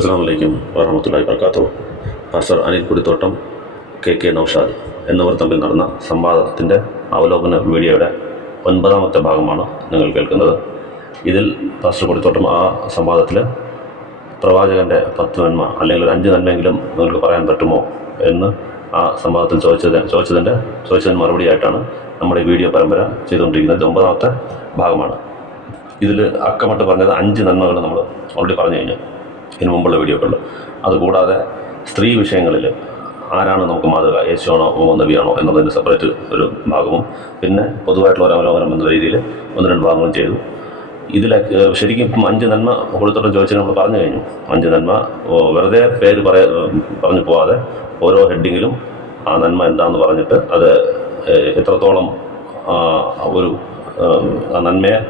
അസ്സലാമു അലൈക്കും വറഹ്മത്തുള്ളാഹി വബറകാതുഹു. പാസ്റ്റർ അനിൽ കുടിത്തോട്ടം, കെ നൗഷാദ് എന്നിവർ തമ്മിൽ നടന്ന സംവാദത്തിൻ്റെ അവലോകന വീഡിയോയുടെ 9ാമത്തെ ഭാഗമാണ് നിങ്ങൾ കേൾക്കുന്നത്. ഇതിൽ പാസ്റ്റർ കുടിത്തോട്ടം ആ സംവാദത്തിൽ പ്രവാചകൻ്റെ 10 നന്മ അല്ലെങ്കിൽ ഒരു 5 നന്മയെങ്കിലും നിങ്ങൾക്ക് പറയാൻ പറ്റുമോ എന്ന് ആ സംവാദത്തിൽ ചോദിച്ചതിന് മറുപടിയായിട്ടാണ് നമ്മുടെ ഈ വീഡിയോ പരമ്പര ചെയ്തുകൊണ്ടിരിക്കുന്നത്. 9ാമത്തെ ഭാഗമാണ്. ഇതിൽ അക്കമിട്ട് പറഞ്ഞത് 5 നന്മകൾ നമ്മൾ ഓൾറെഡി പറഞ്ഞു കഴിഞ്ഞു ഇതിനു മുമ്പുള്ള വീഡിയോകളിൽ. അതുകൂടാതെ സ്ത്രീ വിഷയങ്ങളിൽ ആരാണ് നമുക്ക് മാതൃക, യേശുവാണോ നബിയാണോ എന്നുള്ളതിൻ്റെ സെപ്പറേറ്റ് ഒരു ഭാഗവും പിന്നെ പൊതുവായിട്ടുള്ള ഒരു അവലോകനം എന്ന രീതിയിൽ 1-2 ഭാഗങ്ങളും ചെയ്തു. ശരിക്കും ഇപ്പം 5 നന്മ കൊടുത്തോട്ടം ചോദിച്ചാൽ നമ്മൾ പറഞ്ഞു കഴിഞ്ഞു. 5 നന്മ വെറുതെ പേര് പറഞ്ഞു പോവാതെ ഓരോ ഹെഡിങ്ങിലും ആ നന്മ എന്താണെന്ന് പറഞ്ഞിട്ട് അത് എത്രത്തോളം ആ നന്മയെ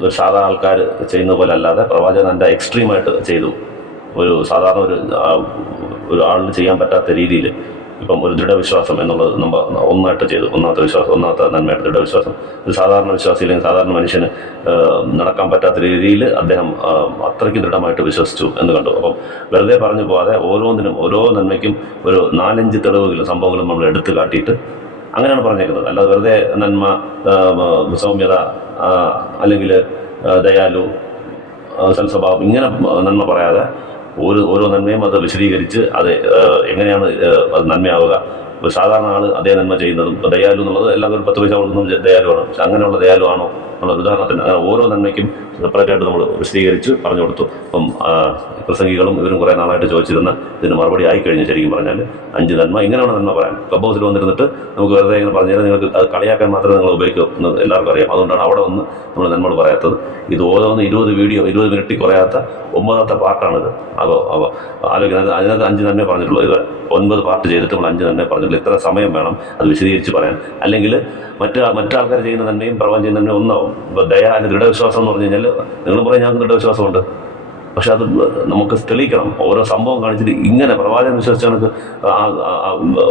ഒരു സാധാരണ ആൾക്കാർ ചെയ്യുന്ന പോലെ അല്ലാതെ പ്രവാചകൻ എൻ്റെ എക്സ്ട്രീമായിട്ട് ചെയ്തു. ഒരു സാധാരണ ഒരു ആളിന് ചെയ്യാൻ പറ്റാത്ത രീതിയിൽ ഇപ്പം ഒരു ദൃഢവിശ്വാസം എന്നുള്ളത് നമ്മൾ ഒന്നായിട്ട് ചെയ്തു. ഒന്നാമത്തെ നന്മയായിട്ട് ദൃഢവിശ്വാസം. ഒരു സാധാരണ വിശ്വാസി അല്ലെങ്കിൽ സാധാരണ മനുഷ്യന് നടക്കാൻ പറ്റാത്ത രീതിയിൽ അദ്ദേഹം അത്രയ്ക്ക് ദൃഢമായിട്ട് വിശ്വസിച്ചു എന്ന് കണ്ടു. അപ്പം വെറുതെ പറഞ്ഞു പോകാതെ ഓരോ നന്മയ്ക്കും ഒരു 4-5 തെളിവുകളും സംഭവങ്ങളും നമ്മൾ എടുത്തു കാട്ടിയിട്ട് അങ്ങനെയാണ് പറഞ്ഞേക്കുന്നത്. അല്ലാതെ വെറുതെ നന്മ, സൗമ്യത അല്ലെങ്കിൽ ദയാലു, സൽസ്വഭാവം ഇങ്ങനെ നന്മ പറയാതെ ഓരോ നന്മയും അത് വിശദീകരിച്ച് അത് എങ്ങനെയാണ് അത് നന്മയാവുക. ഒരു സാധാരണ ആൾ അതേ നന്മ ചെയ്യുന്നതും ദയാലു എന്നുള്ളത് എല്ലാവരും 10 പൈസ കൊടുക്കുന്നതും ദയാലുവാണ്. പക്ഷെ അങ്ങനെയുള്ള ദയാലു ആണോ എന്നുള്ള ഉദാഹരണത്തിന് അങ്ങനെ ഓരോ നന്മയ്ക്കും സെപ്പറേറ്റായിട്ട് നമ്മൾ വിശദീകരിച്ച് പറഞ്ഞു കൊടുത്തു. അപ്പം പ്രസംഗികളും ഇവരും കുറേ നാളായിട്ട് ചോദിച്ചിരുന്ന ഇതിന് മറുപടി ആയിക്കഴിഞ്ഞു. ശരിക്കും പറഞ്ഞാൽ 5 നന്മ ഇങ്ങനെയാണ് നന്മ പറയാൻ. ക്ലബ് ഹൗസിൽ വന്നിരുന്നിട്ട് നമുക്ക് വെറുതെ ഇങ്ങനെ പറഞ്ഞാൽ നിങ്ങൾക്ക് അത് കളിയാക്കാൻ മാത്രമേ നിങ്ങൾ ഉപയോഗിക്കൂ എന്ന് എല്ലാവർക്കും അറിയാം. അതുകൊണ്ടാണ് അവിടെ വന്ന് നമ്മൾ നന്മകൾ പറയാത്തത്. ഇത് ഓരോന്ന് 20 മിനിറ്റ് കുറയാത്ത 9ാമത്തെ പാർട്ടാണിത്. അപ്പോൾ ആലോചിക്കുന്നത് അതിനകത്ത് 5 നന്മ പറഞ്ഞിട്ടുള്ളൂ. ഇതുവരെ 9 പാർട്ട് ചെയ്തിട്ട് നമ്മൾ 5 നന്മ പറഞ്ഞിട്ടുള്ളൂ. ഇത്ര സമയം വേണം അത് വിശദീകരിച്ച് പറയാൻ. അല്ലെങ്കിൽ മറ്റാൾക്കാർ ചെയ്യുന്ന നന്മയും പ്രവാചകൻ ചെയ്യുന്ന നന്മയും ഒന്നാവും. ഇപ്പോൾ ദയ അല്ലെങ്കിൽ ദൃഢവിശ്വാസം എന്ന് പറഞ്ഞു കഴിഞ്ഞാൽ നിങ്ങൾ പറയും ഞങ്ങൾക്ക് ദൃഢവിശ്വാസമുണ്ട്, പക്ഷെ അത് നമുക്ക് തെളിയിക്കണം. ഓരോ സംഭവം കാണിച്ചിട്ട് ഇങ്ങനെ പ്രവാചകൻ വിശ്വസിച്ച കണക്ക്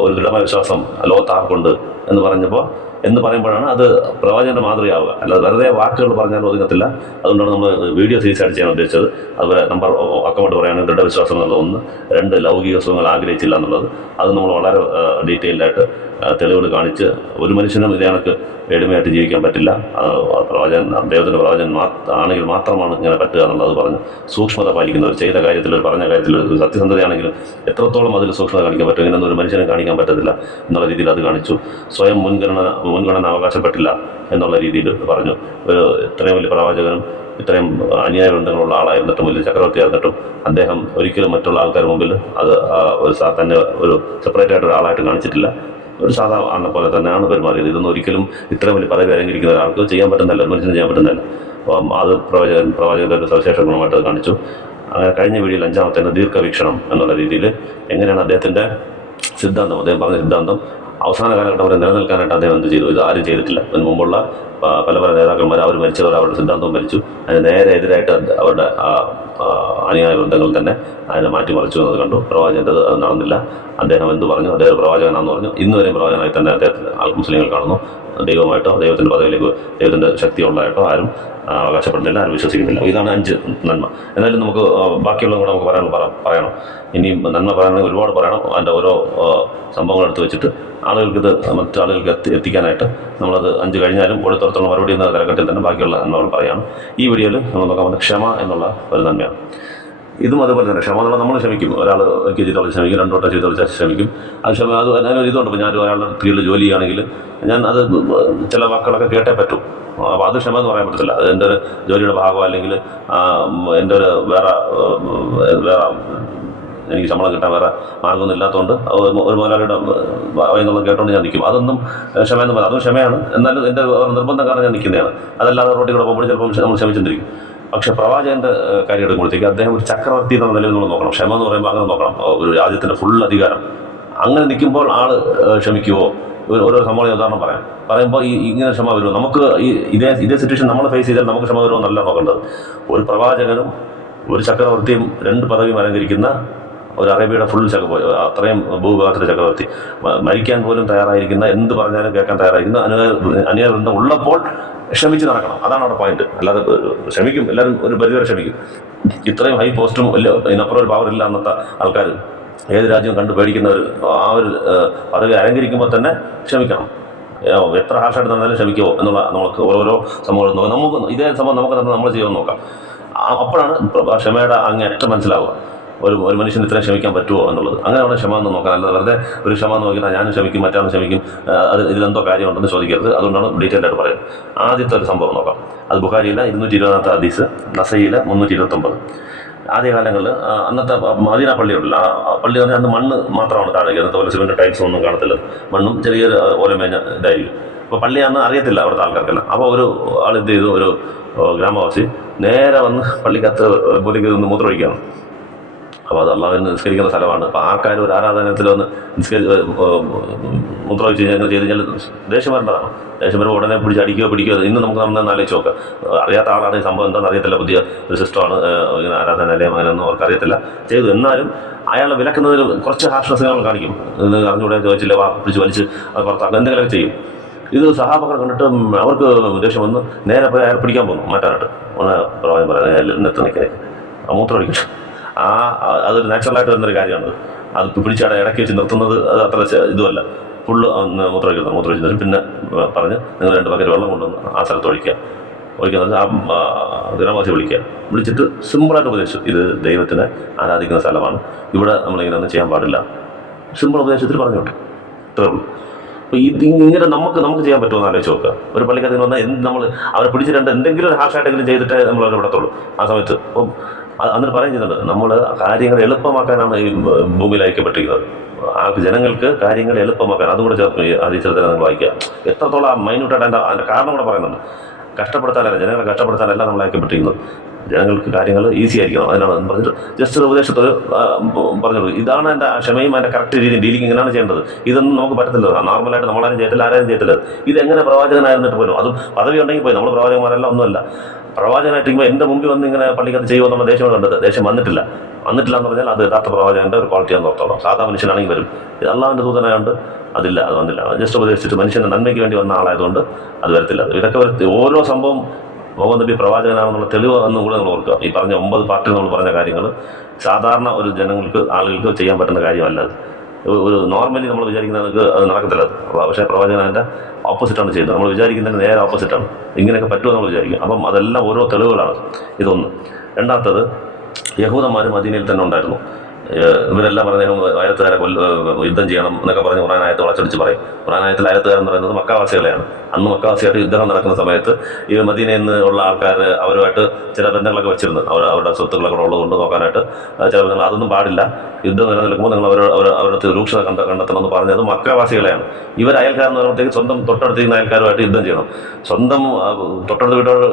ഒരു ദൃഢമായ വിശ്വാസം ലോകത്ത് ആർക്കുണ്ട് എന്ന് പറയുമ്പോഴാണ് അത് പ്രവാചകൻ്റെ മാതൃകയാവുക. അല്ലാതെ വെറുതെ വാക്കുകൾ പറഞ്ഞാൽ ഒതുങ്ങത്തില്ല. അതുകൊണ്ടാണ് നമ്മൾ വീഡിയോ സീരീസായിട്ട് ചെയ്യാൻ ഉദ്ദേശിച്ചത്. അതുപോലെ നമ്പർ അക്കമിട്ട് പറയുകയാണെങ്കിൽ ദൃഢവിശ്വാസം എന്നുള്ളത് 1, 2 ലൗകിക സുഖങ്ങൾ ആഗ്രഹിച്ചില്ല എന്നുള്ളത്. അത് നമ്മൾ വളരെ ഡീറ്റെയിൽഡായിട്ട് തെളിവുകൾ കാണിച്ച് ഒരു മനുഷ്യനും ഇതേ കണക്ക് എളിമയായിട്ട് ജീവിക്കാൻ പറ്റില്ല. ദൈവത്തിൻ്റെ പ്രവാചകൻ ആണെങ്കിൽ മാത്രമാണ് ഇങ്ങനെ പറ്റുക എന്നുള്ളത് പറഞ്ഞു. സൂക്ഷ്മത പാലിക്കുന്നവർ ചെയ്ത കാര്യത്തിൽ പറഞ്ഞ കാര്യത്തിൽ സത്യസന്ധതയാണെങ്കിലും എത്രത്തോളം അതിൽ സൂക്ഷ്മത കാണിക്കാൻ പറ്റും, ഇങ്ങനെയൊന്നും ഒരു മനുഷ്യനെ കാണിക്കാൻ പറ്റത്തില്ല എന്നുള്ള രീതിയിൽ അത് കാണിച്ചു. സ്വയം മുൻഗണന അവകാശപ്പെട്ടില്ല എന്നുള്ള രീതിയിൽ പറഞ്ഞു. ഇത്രയും വലിയ പ്രവാചകനും ഇത്രയും അന്യായ ബന്ധങ്ങളുള്ള ആളായിരുന്നിട്ടും വലിയ ചക്രവർത്തിയായിരുന്നിട്ടും അദ്ദേഹം ഒരിക്കലും മറ്റുള്ള ആൾക്കാരുടെ മുമ്പിൽ അത് തന്നെ ഒരു സെപ്പറേറ്റ് ഒരാളായിട്ട് കാണിച്ചിട്ടില്ല. ഒരു സാധാരണ ആളിനെ പോലെ തന്നെയാണ് പെരുമാറിയത്. ഇതൊന്നും ഒരിക്കലും ഇത്രയും വലിയ പദവി അലങ്കരിക്കുന്ന ഒരാൾക്ക് ചെയ്യാൻ പറ്റുന്നില്ല, മനുഷ്യന് ചെയ്യാൻ പറ്റുന്നില്ല. അപ്പം അത് പ്രവാചകൻ്റെ ഒരു സവിശേഷ ഗുണമായിട്ട് അത് കാണിച്ചു. അങ്ങനെ കഴിഞ്ഞ വീഡിയോയിൽ 5ാമത്തെ ദീർഘവീക്ഷണം എന്നുള്ള രീതിയിൽ എങ്ങനെയാണ് അദ്ദേഹത്തിൻ്റെ സിദ്ധാന്തം, അദ്ദേഹം പറഞ്ഞ സിദ്ധാന്തം അവസാന കാലഘട്ടം വരെ നിലനിൽക്കാനായിട്ട് അദ്ദേഹം എന്ത് ചെയ്തു? ഇത് ആരും ചെയ്തിട്ടില്ല. അതിന് മുമ്പുള്ള പല നേതാക്കന്മാർ അവർ മരിച്ചവർ അവരുടെ സിദ്ധാന്തവും മരിച്ചു. അതിന് നേരെ എതിരായിട്ട് അവരുടെ അനുയായ വൃന്ദങ്ങൾ തന്നെ അതിനെ മാറ്റിമറിച്ചു എന്നത് കണ്ടു. പ്രവാചകൻ്റെ അത് നടന്നില്ല. അദ്ദേഹം എന്ത് പറഞ്ഞു? അദ്ദേഹം പ്രവാചകനാണെന്ന് പറഞ്ഞു. ഇന്നുവരെയും പ്രവാചകനായി തന്നെ അദ്ദേഹത്തിന് മുസ്ലിങ്ങൾ കാണുന്നു. ദൈവമായിട്ടോ ദൈവത്തിൻ്റെ പദവിയിലേക്ക് ദൈവത്തിൻ്റെ ശക്തിയുള്ളതായിട്ടോ ആരും അവകാശപ്പെടുന്നില്ല, ആരും വിശ്വസിക്കുന്നില്ല. ഇതാണ് 5 നന്മ. എന്നാലും നമുക്ക് ബാക്കിയുള്ളതും കൂടെ നമുക്ക് പറയണം. ഇനിയും നന്മ പറയാനാണെങ്കിൽ ഒരുപാട് പറയണം. അതിൻ്റെ ഓരോ സംഭവങ്ങൾ എടുത്ത് വെച്ചിട്ട് മറ്റാളുകൾക്ക് എത്തിക്കാനായിട്ട് നമ്മളത് 5 കഴിഞ്ഞാലും ഓരോരുത്തർക്കുള്ള മറുപടി എന്ന തലക്കെട്ടിൽ തന്നെ ബാക്കിയുള്ള നന്മകൾ പറയാണ്. ഈ വീഡിയോയിൽ നമ്മൾ നോക്കാൻ പോകുന്നത് ക്ഷമ എന്നുള്ള ഒരു നന്മയാണ്. ഇതും അതുപോലെ തന്നെ ക്ഷമ എന്നുള്ള നമ്മൾ ക്ഷമിക്കും. ഒരാൾ ഒരിക്കൽ ചെയ്ത് കളിച്ച് ക്ഷമിക്കും, 2 വട്ടം ചെയ്ത് കളിച്ചാൽ ക്ഷമിക്കും. അത് ക്ഷമ അത് അതിനൊരു ഇതുണ്ട്. ഇപ്പോൾ ഞാൻ ഒരാളുടെ ഫീൽഡ് ജോലി ചെയ്യുകയാണെങ്കിൽ ഞാൻ അത് ചില വാക്കുകളൊക്കെ കേട്ടേ പറ്റും. അപ്പോൾ അത് ക്ഷമ എന്ന് പറയാൻ പറ്റത്തില്ല. അത് എൻ്റെ ഒരു ജോലിയുടെ ഭാഗമോ അല്ലെങ്കിൽ എൻ്റെ ഒരു വേറെ എനിക്ക് ശമ്പളം കിട്ടാൻ വേറെ മാർഗ്ഗമൊന്നും ഇല്ലാത്തതുകൊണ്ട് ഒരു മുതലാളിയുടെ എന്നുള്ളത് കേട്ടോണ്ട് ഞാൻ നിൽക്കും. അതൊന്നും ക്ഷമയെന്ന് പറയാം. അതും ക്ഷമയാണ്. എന്നാലും എൻ്റെ നിർബന്ധം കാരണം ഞാൻ നിൽക്കുന്നതാണ്. അതല്ലാതെ റോട്ടിൽ കൂടെ പോകുമ്പോൾ ചിലപ്പോൾ നമ്മൾ ക്ഷമിച്ചിരിക്കും. പക്ഷെ പ്രവാചകൻ്റെ കാര്യം എടുക്കുമ്പോഴത്തേക്ക് അദ്ദേഹം ഒരു ചക്രവർത്തി എന്ന നിലയിൽ നമ്മൾ നോക്കണം. ക്ഷമ എന്ന് പറയുമ്പോൾ അങ്ങനെ നോക്കണം. ഒരു രാജ്യത്തിൻ്റെ ഫുൾ അധികാരം അങ്ങനെ നിൽക്കുമ്പോൾ ആൾ ക്ഷമിക്കുമോ? ഓരോ സംഭവം ഉദാഹരണം പറയുമ്പോൾ ഇങ്ങനെ ക്ഷമ വരുമോ? നമുക്ക് ഇതേ സിറ്റുവേഷൻ നമ്മൾ ഫേസ് ചെയ്താൽ നമുക്ക് ക്ഷമ വരുമോ എന്നല്ല നോക്കേണ്ടത്. ഒരു പ്രവാചകനും ഒരു ചക്രവർത്തിയും 2 പദവിയും അലങ്കരിക്കുന്ന ഒരു അറേബ്യയുടെ ഫുൾ ചക്രവർത്തി, അത്രയും ഭൂവിഭാഗത്തിലെ ചക്രവർത്തി, മരിക്കാൻ പോലും തയ്യാറായിരിക്കുന്ന, എന്ത് പറഞ്ഞാലും കേൾക്കാൻ തയ്യാറായിരിക്കുന്ന അനുയായിവൃന്ദം ഉള്ളപ്പോൾ ക്ഷമിച്ച് നടക്കണം. അതാണ് അവിടെ പോയിന്റ്. അല്ലാതെ ക്ഷമിക്കും, എല്ലാവരും ഒരു പരിധിവരെ ക്ഷമിക്കും. ഇത്രയും ഹൈ പോസ്റ്റും ഇതിനപ്പുറം ഒരു പവർ ഇല്ല അന്നത്തെ ആൾക്കാർ, ഏത് രാജ്യവും കണ്ടു പേടിക്കുന്നവർ ആ ഒരു പദവി അലങ്കരിക്കുമ്പോൾ തന്നെ ക്ഷമിക്കണം. എത്ര ഹാർഷായിട്ട് തന്നാലും ക്ഷമിക്കുമോ എന്നുള്ള നമുക്ക് ഓരോ സംഭവം നോക്കാം. നമുക്ക് ഇതേ സംഭവം നമുക്ക് തന്നെ നമ്മൾ ചെയ്യാൻ നോക്കാം. അപ്പോഴാണ് ക്ഷമയുടെ അങ്ങേറ്റം മനസ്സിലാവുക. ഒരു മനുഷ്യന് ഇത്രയും ക്ഷമിക്കാൻ പറ്റുമോ എന്നുള്ളത്. അങ്ങനെയാണ് ക്ഷമ എന്ന് നോക്കാൻ. അല്ലാതെ വെറുതെ ഒരു ക്ഷമ എന്ന് നോക്കിയാൽ ഞാനും ക്ഷമിക്കും മറ്റാളും ക്ഷമിക്കും, അത് ഇതിലെന്തോ കാര്യമുണ്ടെന്ന് ചോദിക്കരുത്. അതുകൊണ്ടാണ് ഡീറ്റെയിൽ ആയിട്ട് പറയുന്നത്. ആദ്യത്തെ ഒരു സംഭവം നോക്കാം. അത് ബുഖാരിയിലെ 220 ഹദീസ്, നസയിലെ 329. ആദ്യകാലങ്ങളിൽ അന്നത്തെ മദീന പള്ളിയുണ്ടല്ലോ, ആ പള്ളി പറഞ്ഞാൽ അന്ന് മണ്ണ് മാത്രമാണ് താഴേക്ക്. അന്നത്തെ പോലെ സിമെന്റ് ടൈൽസ് ഒന്നും കാണത്തില്ല, മണ്ണും ചെറിയൊരു ഓലമേഞ്ഞ ഇതായിരിക്കും. അപ്പോൾ പള്ളിയാണെന്ന് അറിയത്തില്ല അവിടുത്തെ ആൾക്കാർക്കെല്ലാം. അപ്പോൾ ഒരു ആൾ എന്ത് ചെയ്തു, ഒരു ഗ്രാമവാസി നേരെ വന്ന് പള്ളിക്കകത്ത് പുലിക്ക് നിന്ന് മൂത്രമൊഴിക്കുകയാണ്. അപ്പോൾ അത് അള്ളാഹുവിന് നിസ്കരിക്കുന്ന സ്ഥലമാണ്. അപ്പോൾ ആൾക്കാർ ഒരു ആരാധനത്തിൽ വന്ന് മൂത്രമൊഴിച്ച് കഴിഞ്ഞാൽ ചെയ്ത് കഴിഞ്ഞാൽ ദേഷ്യം വരേണ്ടതാണ്. ദേഷ്യം വരുമ്പോൾ ഉടനെ പിടിക്കുകയോ ഇന്ന് നമുക്ക് നമ്മൾ ആലോചിച്ച് നോക്കാം. അറിയാത്ത ആളാണ് ഈ സംഭവം എന്താണെന്ന് അറിയത്തില്ല, പുതിയ ഒരു സിസ്റ്റമാണ് ഇങ്ങനെ ആരാധനാലയം, അങ്ങനെയൊന്നും അവർക്ക് അറിയത്തില്ല. ചെയ്തു. എന്നാലും അയാളെ വിലക്കുന്നതിൽ കുറച്ച് ഹാർഷ്നെസ്സുകൾ കാണിക്കും. ഇന്ന് അറിഞ്ഞുകൂടെ, ചോദിച്ചില്ല, പിടിച്ച് വലിച്ച് അത് പുറത്താക്കുക, എന്തെങ്കിലുമൊക്കെ ചെയ്യും. ഇത് സഹാബകൾ കണ്ടിട്ട് അവർക്ക് ദേഷ്യം വന്ന് നേരെ പോയി അയാൾ പിടിക്കാൻ പോകുന്നു മാറ്റാനായിട്ട്. പ്രവാചകൻ പറയാൻ നിൽക്കേ മൂത്രമൊഴിക്കട്ടെ. അതൊരു നാച്ചുറലായിട്ട് വരുന്നൊരു കാര്യമാണ്. അത് പിടിച്ചവിടെ ഇടയ്ക്ക് വെച്ച് നിർത്തുന്നത് അത് അത്ര ഇതുമല്ല. ഫുള്ള് മൂത്രമൊഴിച്ചു പിന്നെ പറഞ്ഞ് നിങ്ങൾ 2 ബക്കറ്റ് വെള്ളം കൊണ്ടുവന്ന് ആ സ്ഥലത്ത് ഒഴിക്കുന്നത് ആ ഗ്രാമവാസി വിളിച്ചിട്ട് സിമ്പിളായിട്ട് ഉപദേശിച്ചു. ഇത് ദൈവത്തിനെ ആരാധിക്കുന്ന സ്ഥലമാണ്, ഇവിടെ നമ്മളിങ്ങനെ ഒന്നും ചെയ്യാൻ പാടില്ല. സിമ്പിൾ ഉപദേശത്തിൽ പറഞ്ഞോട്ടെ, ഇത്രേ ഉള്ളൂ. അപ്പോൾ ഇങ്ങനെ നമുക്ക് ചെയ്യാൻ പറ്റുമെന്ന് ആലോചിച്ച് നോക്കുക. ഒരു പള്ളിക്കകത്ത് വന്നാൽ നമ്മൾ അവരെ പിടിച്ചിട്ടുണ്ട് എന്തെങ്കിലും ഒരു ഹാർഷായിട്ടെങ്കിലും ചെയ്തിട്ടേ നമ്മൾ അവരെ വിടത്തുള്ളൂ ആ സമയത്ത്. അപ്പം എന്നിട്ട് പറയുകയും ചെയ്യുന്നുണ്ട്, നമ്മൾ കാര്യങ്ങൾ എളുപ്പമാക്കാനാണ് ഈ ഭൂമിയിൽ അയക്കപ്പെട്ടിരിക്കുന്നത്. ആ ജനങ്ങൾക്ക് കാര്യങ്ങൾ എളുപ്പമാക്കാൻ. അതും കൂടെ ചേർത്ത് ആ ടീച്ചർ നിങ്ങൾ വായിക്കുക. എത്രത്തോളം മൈന്യൂട്ടായിട്ട് അതിൻ്റെ കാരണം കൂടെ പറയുന്നുണ്ട്. കഷ്ടപ്പെടുത്താനല്ല, ജനങ്ങളെ കഷ്ടപ്പെടുത്താനല്ല നമ്മൾ അയക്കപ്പെട്ടിരിക്കുന്നത്. ജനങ്ങൾക്ക് കാര്യങ്ങൾ ഈസി ആയിരിക്കണം, അതിനാണ് പറഞ്ഞിട്ട് ജസ്റ്റ് ഒരു ഉപദേശത്തിൽ പറഞ്ഞോളൂ. ഇതാണ് എൻ്റെ ക്ഷമയും അതിൻ്റെ കറക്റ്റ് രീതി ഡീലിംഗ് ഇങ്ങനെയാണ് ചെയ്യേണ്ടത്. ഇതൊന്നും നമുക്ക് പറ്റത്തില്ല, നോർമലായിട്ട് നമ്മളാരും ചെയ്യത്തില്ല, ആരും ചെയ്യത്തില്ല. ഇതെങ്ങനെ പ്രവാചകനായിരുന്നിട്ട് പോലും, അതും പദവി ഉണ്ടെങ്കിൽ പോയി, നമ്മൾ പ്രവാചകന്മാരെല്ലാം ഒന്നുമല്ല. പ്രവാചകനായിട്ടിരിക്കുമ്പോൾ എൻ്റെ മുമ്പിൽ വന്ന് ഇങ്ങനെ പള്ളിക്കകത്ത് ചെയ്യുമെന്നുള്ള ദേഷ്യം കണ്ടത്. ദേഷ്യം വന്നിട്ടില്ല എന്ന് പറഞ്ഞാൽ അത് യഥാർത്ഥ പ്രവാചകൻ്റെ ഒരു ക്വാളിറ്റിയാണെന്ന് ഓർത്തോളാം. സാധാ മനുഷ്യനാണെങ്കിൽ വരും. ഇത് അള്ളാഹുവിൻ്റെ ദൂതനായതുകൊണ്ട് അതില്ല, അത് വന്നില്ല. ജസ്റ്റ് ഉപദേശിച്ചിട്ട് മനുഷ്യൻ്റെ നന്മയ്ക്ക് വേണ്ടി വന്ന ആളായതുകൊണ്ട് അത് വരത്തില്ല. ഇതൊക്കെ ഓരോ സംഭവം മുഹമ്മദ് നബി പ്രവാചകനാണെന്നുള്ള തെളിവ് എന്നും കൂടെ നമ്മൾ ഓർക്കുക. ഈ പറഞ്ഞ 9 പാർട്ടിൽ നമ്മൾ പറഞ്ഞ കാര്യങ്ങൾ സാധാരണ ഒരു ആളുകൾക്ക് ചെയ്യാൻ പറ്റുന്ന കാര്യമല്ല. ഒരു നോർമലി നമ്മൾ വിചാരിക്കുന്നവർക്ക് അത് നടക്കത്തില്ല. പക്ഷേ പ്രവാചകൻ അതിൻ്റെ ഓപ്പോസിറ്റാണ് ചെയ്യുന്നത്. നമ്മൾ വിചാരിക്കുന്നതിന് നേരെ ഓപ്പോസിറ്റാണ്. ഇങ്ങനെയൊക്കെ പറ്റുമെന്ന് നമ്മൾ വിചാരിക്കും. അപ്പം അതെല്ലാം ഓരോ തെളിവുകളാണ്. ഇതൊന്ന്. രണ്ടാമത്തത്, യഹൂദന്മാർ മദീനയിൽ തന്നെ ഉണ്ടായിരുന്നു. ഇവരെല്ലാം പറഞ്ഞ അയലത്തുകാരെ യുദ്ധം ചെയ്യണം എന്നൊക്കെ പറഞ്ഞ് ഖുർആനായത്ത് വളച്ചടിച്ച് പറയും. ഖുർആനായത്തിൽ അയലത്തുകാരെന്ന് പറയുന്നത് മക്കാവാസികളെയാണ്. അന്ന് മക്കാവാസിയായിട്ട് യുദ്ധം നടക്കുന്ന സമയത്ത് ഈ മദീനയിൽ നിന്ന് ഉള്ള ആൾക്കാർ അവരുമായിട്ട് ചില ബന്ധങ്ങളൊക്കെ വെച്ചിരുന്നു. അവരുടെ സ്വത്തുക്കളൊക്കെ ഉള്ളതുകൊണ്ട് നോക്കാനായിട്ട് ചില ബന്ധങ്ങൾ. അതൊന്നും പാടില്ല. യുദ്ധം നിലനിൽക്കുമ്പോൾ നിങ്ങൾ അവരുടെ രൂക്ഷത കണ്ടെത്തണമെന്ന് പറഞ്ഞത് മക്കാവാസികളെയാണ്. ഇവർ അയൽക്കാരെന്ന് പറയുമ്പോഴത്തേക്ക് സ്വന്തം തൊട്ടടുത്തിരിക്കുന്ന അയൽക്കാരുമായിട്ട് യുദ്ധം ചെയ്യണം. സ്വന്തം തൊട്ടടുത്ത് വീട്ടോട്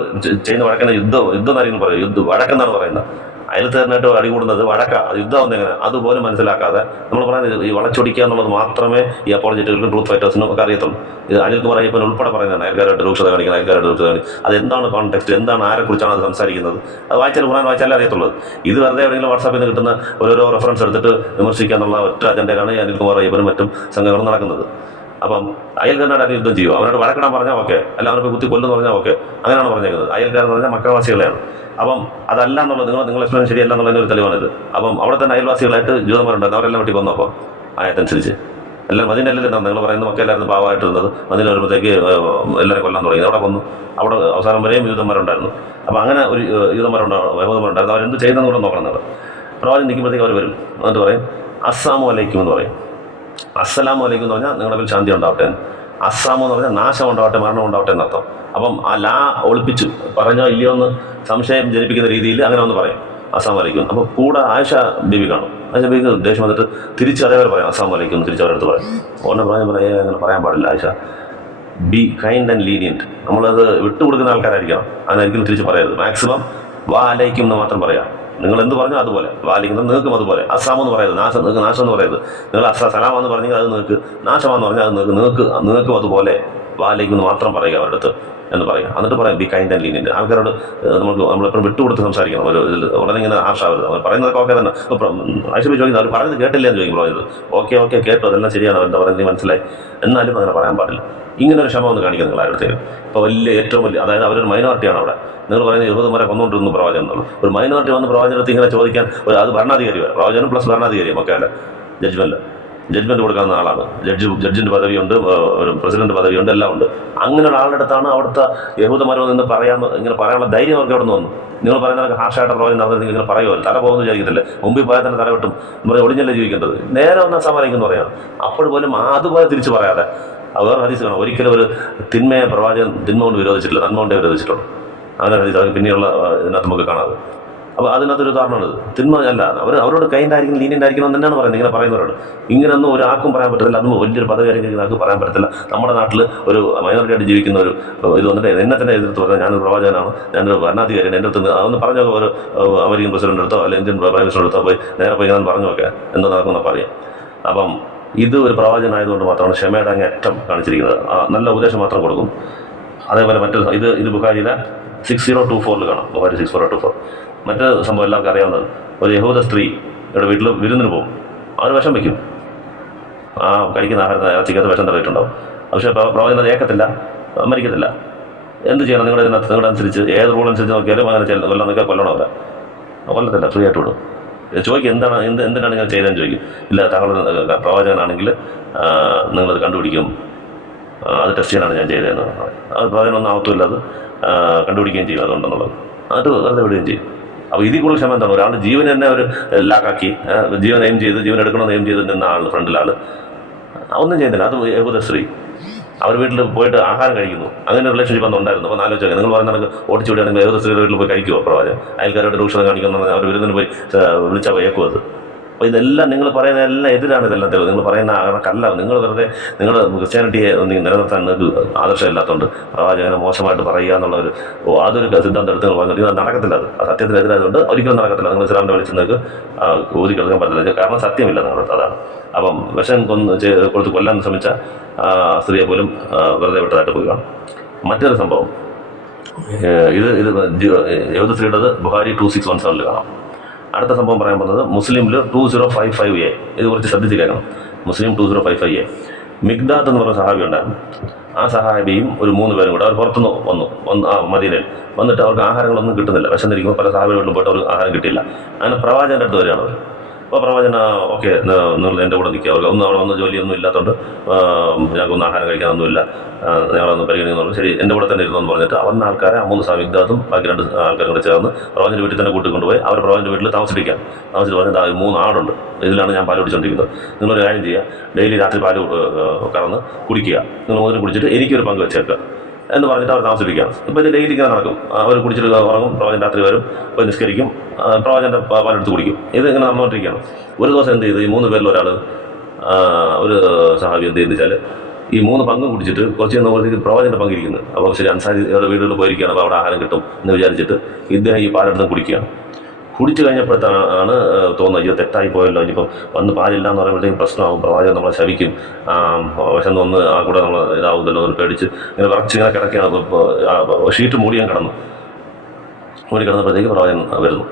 ചെയ്യുന്ന വഴക്കുന്ന യുദ്ധം കാര്യങ്ങൾ പറയും. വഴക്കെന്നാണ് പറയുന്നത്. അയൽക്കാരനായിട്ട് അടികൂടുന്നത് വഴക്ക, യുദ്ധം എങ്ങനെ അതുപോലും മനസ്സിലാക്കാതെ നമ്മൾ പറയുന്നത് ഈ വളച്ചൊടിക്കുക എന്നുള്ളത് മാത്രമേ ഈ അപ്പോളജിറ്റുകൾക്കും ട്രൂത്ത് ഫൈറ്റേഴ്സിനും ഒക്കെ അറിയത്തുള്ളൂ. ഇത് അനിൽകുമാർ അയ്യപ്പൻ ഉൾപ്പെടെ പറയുന്നതാണ്. അയൽക്കാരായിട്ട് രൂക്ഷത കാണിക്കുന്നത്, അതെന്താണ് കോൺടെക്സ്റ്റ്, എന്താണ്, ആരെക്കുറിച്ചാണ് അത് സംസാരിക്കുന്നത്, അത് ഖുർആൻ വായിച്ചാലേ അറിയത്തുള്ളത്. ഇത് വെറുതെ എവിടെയെങ്കിലും വാട്സാപ്പിൽ നിന്ന് കിട്ടുന്ന ഓരോ റെഫറൻസ് എടുത്തിട്ട് വിമർശിക്കുക എന്നുള്ള ഒറ്റ അജണ്ടയിലാണ് ഈ അനിൽകുമാർ അയ്യപ്പനും മറ്റും സംഘങ്ങളും നടക്കുന്നത്. അപ്പം അയൽക്കാരനായിട്ട് യുദ്ധം ചെയ്യും, അവനോട് വഴക്കിടാൻ പറഞ്ഞാൽ ഓക്കെ, അല്ല അവനെ കുത്തി കൊല്ലുന്നു പറഞ്ഞാൽ ഓക്കെ, അങ്ങനെയാണ് പറഞ്ഞേക്കുന്നത്. അയൽക്കാരെന്ന് പറഞ്ഞാൽ മക്കാവാസികളെയാണ്. അപ്പം അതല്ല എന്നുള്ളത് നിങ്ങൾ എക്സ്പ്ലെയിൻ ശരിയല്ല എന്നുള്ളതിന് ഒരു തെളിവാണിത്. അപ്പം അവിടെ തന്നെ അയൽവാസികളായിട്ട് ജൂതന്മാരുണ്ടായിരുന്നു, അവരെല്ലാം വെട്ടി കൊന്നു. അപ്പോൾ ആയതനുസരിച്ച് എല്ലാം മദീനയിലെല്ലാം നിങ്ങൾ പറയുന്നത് മക്കയിലായിരുന്നു പാവമായിട്ടിരുന്നത്. മദീന വരുമ്പോഴത്തേക്ക് എല്ലാവരും കൊല്ലാൻ തുടങ്ങി. അവിടെ കൊന്നു. അവിടെ അവസാനം വരെയും യൂതന്മാരുണ്ടായിരുന്നു. അപ്പോൾ അങ്ങനെ ഒരു യൂതന്മാരുണ്ടായിരുന്നു. അവരെന്ത് ചെയ്യുന്നതെന്ന് കൂടെ നോക്കണം. നിങ്ങൾ പ്രവാചകൻ നിൽക്കുമ്പോഴത്തേക്ക് അവർ വരും, എന്നിട്ട് പറയും അസ്സാമു അലൈക്കും എന്ന് പറയും. അസ്സലാമു അലൈക്കും എന്ന് പറഞ്ഞാൽ നിങ്ങളുടെ പേരിൽ ശാന്തി ഉണ്ടാവട്ടെ. അസ്സാമു എന്ന് പറഞ്ഞാൽ നാശം ഉണ്ടാവട്ടെ, മരണം ഉണ്ടാവട്ടെ എന്നർത്ഥം. അപ്പം ആ ലാ ഒളിപ്പിച്ചു പറഞ്ഞോ ഇല്ലയോ എന്ന് സംശയം ജനിപ്പിക്കുന്ന രീതിയിൽ അങ്ങനെ ഒന്ന് പറയും അസ്സാം വലൈക്കും. അപ്പോൾ കൂടെ ആയിഷ ബീവി കാണും. ആയിഷ ബീവിക്ക് ദേഷ്യം വന്നിട്ട് തിരിച്ച് അതേപോലെ പറയും അസ്സാം വലൈക്കും തിരിച്ച് അവരുടെ അടുത്ത് പറയും. ഓനെ അങ്ങനെ പറയാൻ പാടില്ല Ayesha. Be kind and lenient. നമ്മളത് വിട്ടുകൊടുക്കുന്ന ആൾക്കാരായിരിക്കണം. അതിനായിരിക്കും തിരിച്ച് പറയരുത്. മാക്സിമം വാ അലൈക്കും എന്ന് മാത്രം പറയാം. നിങ്ങൾ എന്ത് പറഞ്ഞോ അതുപോലെ വാലിക്കുന്നത് നീക്കും അതുപോലെ. അസ്സാമെന്ന് പറയരുത്, നീക്ക് നാശം എന്ന് പറയരുത്. നിങ്ങൾ സലാമെന്ന് പറഞ്ഞെങ്കിൽ അത് നീക്ക്, നാശമാണെന്ന് പറഞ്ഞാൽ അത് നീക്കും അതുപോലെ വാലിക്കുമെന്ന് മാത്രം പറയുക അവരുടെ അടുത്ത്. എന്ന് പറയാം. എന്നിട്ട് പറയാം ബി കൈൻഡ് ആൻഡ് ലീനിയൻറ്റ്. ആൾക്കാരോട് നമ്മളെപ്പോഴും വിട്ടുകൊടുത്ത് സംസാരിക്കണം. ഒരു ഇതിൽ ഉടനെ ഇങ്ങനെ ആർഷാവരുത്. അവർ പറയുന്നതൊക്കെ ഓക്കെ തന്നെ. ആക്ച്വലി ചോദിക്കുന്നത് അവർ പറയുന്നത് കേട്ടില്ല എന്ന് ചോദിക്കും പറഞ്ഞത്. ഓക്കെ കേട്ടു, അതെല്ലാം ശരിയാണ്, എന്താ പറയുന്നത് മനസ്സിലായി, എന്നാലും അങ്ങനെ പറയാൻ പാടില്ല. ഇങ്ങനെ ഒരു ക്ഷമ ഒന്ന് കാണിക്കുക നിങ്ങൾ ആരുടെയും. ഇപ്പോൾ ഏറ്റവും വലിയ അതായത് അവരൊരു മൈനോറിറ്റിയാണ് അവിടെ. നിങ്ങൾ പറയുന്നത് യഹൂദന്മാരെ കൊന്നുകൊണ്ടിരുന്നു പ്രവാചകൻ എന്നുള്ളത്. ഒരു മൈനോറിറ്റി വന്ന് പ്രവാചകനടുത്ത് ഇങ്ങനെ ചോദിക്കാൻ അത് ഭരണാധികാരി വരെ, പ്രവാചകനും പ്ലസ് ഭരണാധികാരിയും ഒക്കെ അല്ല, ജഡ്ജ്മെൻറ്റ് കൊടുക്കാവുന്ന ആളാണ്. ജഡ്ജിൻ്റെ പദവിയുണ്ട്, ഒരു പ്രസിഡന്റ് പദവിയുണ്ട്, എല്ലാം ഉണ്ട്. അങ്ങനെയുള്ള ആളുടെ അടുത്താണ് അവിടുത്തെ യഹൂദന്മാരോ നിന്ന് ഇങ്ങനെ പറയാനുള്ള ധൈര്യം അവർക്ക് അവിടെ നിന്ന് വന്നു. നിങ്ങൾ പറയുന്നതൊക്കെ ഹാർഷായിട്ട് പ്രവചനം നടന്നിട്ട് ഇങ്ങനെ പറയുമല്ലോ, തല പോകുന്നു വിചാരിക്കത്തില്ലേ, മുമ്പിൽ പോയാൽ തന്നെ തല വെട്ടും, നമ്മൾ ഒളിഞ്ഞല്ലേ ജീവിക്കേണ്ടത്, നേരെ വന്നാൽ സമാനിക്കുന്നു പറയാം. അപ്പോൾ പോലും അതുപോലെ തിരിച്ച് പറയാതെ വേറെ ഹദീസ് കാണാം, ഒരിക്കലും ഒരു തിന്മയെ പ്രവാചകൻ തിന്മ കൊണ്ട് വിരോധിച്ചിട്ടില്ല, നന്മ കൊണ്ടേ വിരോധിച്ചിട്ടുള്ളൂ. അങ്ങനെ ഹദീസ് അത് പിന്നെയുള്ള ഇതിനകത്ത് നമുക്ക് കാണാതെ. അപ്പോൾ അതിനകത്തൊരു ഉദാഹരണമാണിത്. തിന്മ അല്ല, അവരോട് കൈൻഡ് ആയിരിക്കും, ലീനിയൻ്റ് ആയിരിക്കണം എന്ന് തന്നെയാണ് പറയുന്നത്. ഇങ്ങനെ പറയുന്നവരോട് ഇങ്ങനെയൊന്നും ഒരു ആർക്കും പറയാൻ പറ്റത്തില്ല. അതൊന്നും വലിയൊരു പദവി ആയിരിക്കും ആർക്കും പറയാൻ പറ്റത്തില്ല. നമ്മുടെ നാട്ടിൽ ഒരു മൈനോറിറ്റി ആയിട്ട് ജീവിക്കുന്ന ഒരു ഇത് വന്നിട്ട് എന്നെ തന്നെ എതിർത്ത് പറഞ്ഞാൽ ഞാനൊരു പ്രവാചകനാണ്, ഞാനൊരു ഭരണാധികാരിയാണ്, എൻ്റെ അടുത്ത് അതൊന്ന് പറഞ്ഞൊക്കെ ഒരു അമേരിക്കൻ പ്രസിഡന്റ് അടുത്തോ അല്ലെങ്കിൽ ഇന്ത്യൻ പ്രൈം മിനിസ്റ്റർ അടുത്തോ പോയി നേരെ പോയി ഞാൻ പറഞ്ഞു നോക്കുക എന്താ നടക്കുന്നപ്പോൾ അറിയാം. അപ്പം ഇത് ഒരു പ്രവാചകനായതുകൊണ്ട് മാത്രമാണ് ക്ഷമയുടെ അങ്ങ് അറ്റം കാണിച്ചിരിക്കുന്നത്. നല്ല ഉപദേശം മാത്രം കൊടുക്കും. അതേപോലെ മറ്റൊരു ഇത് ബുഖാരിയിലെ 6024 കാണാം, ബുഖാരി 6424. മറ്റൊരു സംഭവം എല്ലാവർക്കും അറിയാവുന്നത്, ഒരു യഹൂദ സ്ത്രീയുടെ വീട്ടിൽ വിരുന്നിന് പോകും. അവർ വിഷം വയ്ക്കും, കഴിക്കുന്ന ആഹാരത്തിന് ഇറച്ചിക്കകത്ത് വിഷം തടയിട്ടുണ്ടാവും. പക്ഷേ പ്രവാചകൻ അത് ഏക്കത്തില്ല, മരിക്കത്തില്ല. എന്ത് ചെയ്യണം? നിങ്ങളുടെ അനുസരിച്ച് ഏത് റൂൾ അനുസരിച്ച് നോക്കിയാലും അങ്ങനെ കൊല്ലം നോക്കിയാൽ കൊല്ലണമല്ല, കൊല്ലത്തില്ല, ഫ്രീ ആയിട്ട് വിടും. ചോദിക്കും എന്തിനാണ് ഞാൻ ചെയ്തതെന്ന് ചോദിക്കും. ഇല്ല, താങ്കൾ പ്രവാചകനാണെങ്കിൽ നിങ്ങളത് കണ്ടുപിടിക്കും, അത് ടെസ്റ്റ് ചെയ്യാനാണ് ഞാൻ ചെയ്തതെന്ന്. അത് പ്രവാചകനൊന്നും ആവത്തുമില്ല, അത് കണ്ടുപിടിക്കുകയും ചെയ്യും അതുകൊണ്ടെന്നുള്ളത്. എന്നിട്ട് വെറുതെ വിടുകയും ചെയ്യും. അപ്പോൾ ഇതിൽ കൂടുതൽ ക്ഷമ എന്താണ്? ഒരാളുടെ ജീവൻ തന്നെ ഒരു ലാക്കാക്കി, ജീവൻ എയിം ചെയ്ത്, ജീവൻ എടുക്കണമെന്ന് എയിം ചെയ്ത് നിന്ന ആൾ, ഫ്രണ്ടിലാൾ ഒന്നും ചെയ്യുന്നില്ല. അത് യഹൂദ സ്ത്രീ അവർ വീട്ടിൽ പോയിട്ട് ആഹാരം കഴിക്കുന്നു. അങ്ങനെ റിലേഷൻഷിപ്പ് അന്ന് ഉണ്ടായിരുന്നു. അപ്പോൾ ആലോചിക്കുക, നിങ്ങൾ പറയുന്ന ഓടിച്ചു വിടുകയാണെങ്കിൽ യഹൂദ സ്ത്രീയുടെ വീട്ടിൽ പോയി കഴിക്കുമോ പ്രവാചകൻ? അയൽക്കാരോട് രൂക്ഷത കാണിക്കുന്ന അവർ വിരുന്നിന് പോയി വിളിച്ചാൽ വയ്ക്കും അത്. അപ്പോൾ ഇതെല്ലാം നിങ്ങൾ പറയുന്ന എല്ലാം എതിരാണ്. ഇതെല്ലാം തെളിവ് നിങ്ങൾ പറയുന്ന കല്ല. നിങ്ങൾ വെറുതെ നിങ്ങളുടെ ക്രിസ്ത്യാനിറ്റിയെ നിലനിർത്താൻ നിങ്ങൾക്ക് ആദർശമില്ലാത്തതുകൊണ്ട് പ്രവാചകനെ മോശമായിട്ട് പറയുക എന്നുള്ളൊരു അതൊരു സിദ്ധാന്തം എടുത്ത് നിങ്ങൾ പറഞ്ഞിട്ട് ഇത് നടക്കത്തില്ല. അത് സത്യത്തിനെതിരായതുകൊണ്ട് ഒരിക്കലും നടക്കത്തില്ല. നിങ്ങൾ ഇസ്ലാമിൻ്റെ വിളിച്ച് നിങ്ങൾക്ക് ഊതിക്കെടുക്കാൻ പറ്റില്ല, കാരണം സത്യമില്ല നിങ്ങളുടെ. അതാണ്. അപ്പം വിഷം കൊടുത്ത് കൊല്ലാൻ ശ്രമിച്ച സ്ത്രീയെ പോലും വെറുതെ വിട്ടതായിട്ട് പോയി കാണും. മറ്റൊരു സംഭവം, ഇത് യഹൂദ സ്ത്രീയുടേത് ബുഖാരി 2617 കാണാം. അടുത്ത സംഭവം പറയാൻ പോകുന്നത് മുസ്ലിമിൽ 2055A. ഇത് കുറച്ച് ശ്രദ്ധിച്ച് കേൾക്കണം. മുസ്ലിം 2055A. മിഗ്ദാദ് എന്ന് പറഞ്ഞ സഹാബി ഉണ്ടായിരുന്നു. ആ സഹാബിയും ഒരു 3 പേരും കൂടെ അവർ പുറത്തുനിന്ന് വന്നു മദീനയിൽ വന്നിട്ട് അവർക്ക് ആഹാരങ്ങളൊന്നും കിട്ടുന്നില്ല. വിശന്നിരിക്കുമ്പോൾ പല സഹാബികളിലും പോയിട്ട് അവർക്ക് ആഹാരം കിട്ടിയില്ല. അങ്ങനെ പ്രവാചകൻ്റെ അടുത്ത് വരികയാണ് അവർ. അപ്പോൾ പ്രവാചകൻ ഓക്കെ നിങ്ങൾ എൻ്റെ കൂടെ നിൽക്കുക, അവർക്ക് ഒന്നും അവിടെ വന്ന് ജോലിയൊന്നും ഇല്ലാത്തതുകൊണ്ട് ഞങ്ങൾക്കൊന്നും ആഹാരം കഴിക്കാനൊന്നുമില്ല, ഞങ്ങളൊന്ന് പരിഗണിക്കുന്നുള്ളൂ, ശരി എൻ്റെ കൂടെ തന്നെ ഇരുന്നു എന്ന് പറഞ്ഞിട്ട് വന്ന ആൾക്കാരെ 3 സഹാബിഗ്ദാദും ബാക്കി 2 ആൾക്കാരും കൂടെ ചേർന്ന് പ്രവാചകൻ്റെ വീട്ടിൽ തന്നെ കൂട്ടിക്കൊണ്ടുപോയി അവർ പ്രവാചകൻ്റെ വീട്ടിൽ താമസിപ്പിക്കാൻ പറഞ്ഞിട്ട് 3 ആടുണ്ട്, ഇതിലാണ് ഞാൻ പാല് കുടിച്ചുകൊണ്ടിരിക്കുന്നത്, നിങ്ങളൊരു കാര്യം ചെയ്യുക, ഡെയിലി രാത്രി പാല് കറന്ന് കുടിക്കുക, നിങ്ങൾ മുതൽ കുടിച്ചിട്ട് എനിക്കൊരു പങ്ക് വെച്ചേക്കുക എന്ന് പറഞ്ഞിട്ട് അവർ താമസിപ്പിക്കുകയാണ്. ഇപ്പോൾ ഇത് ഡെയിലി ഇങ്ങനെ നടക്കും. അവർ കുടിച്ചിട്ട് ഉറങ്ങും, പ്രവാചകൻ രാത്രി വരും, പോയി നിസ്കരിക്കും, പ്രവാചകൻ്റെ പാലെടുത്ത് കുടിക്കും. ഇത് ഇങ്ങനെ നടന്നുകൊണ്ടിരിക്കുകയാണ്. ഒരു ദിവസം എന്ത് ചെയ്തു, ഈ 3 പേരിൽ ഒരാൾ, ഒരു സഹാബി എന്ത് ചെയ്യുന്നത് വെച്ചാൽ ഈ 3 പങ്കും കുടിച്ചിട്ട് കുറച്ച് കഴിയുമ്പോഴത്തേക്ക് പ്രവാചകൻ്റെ പങ്കിരിക്കുന്നത്. അപ്പോൾ ശരി അൻസാരിയുടെ വീടുകളിൽ പോയിരിക്കുകയാണ്, അപ്പോൾ അവിടെ ആഹാരം കിട്ടും എന്ന് വിചാരിച്ചിട്ട് ഇദ്ദേഹം ഈ പാലെടുത്ത് കുടിക്കുകയാണ്. കുടിച്ചു കഴിഞ്ഞപ്പോഴത്താണ് തോന്നുന്നത് അയ്യോ തെറ്റായി പോയല്ലോ, ഇനിയിപ്പം വന്ന് പാലില്ല എന്ന് പറയുമ്പോഴത്തേക്കും പ്രശ്നമാകും, പ്രവാചകൻ നമ്മളെ ശവിക്കും, വിശന്ന് ഒന്ന് ആ കൂടെ നമ്മൾ ഇതാവുന്നല്ലോ എന്ന് പേടിച്ച് ഇങ്ങനെ ഇങ്ങനെ കിടക്കുകയാണ്. ഷീറ്റ് മൂടിയാൻ മൂടി കിടന്നപ്പോഴത്തേക്ക് പ്രവാചകൻ വരുന്നു.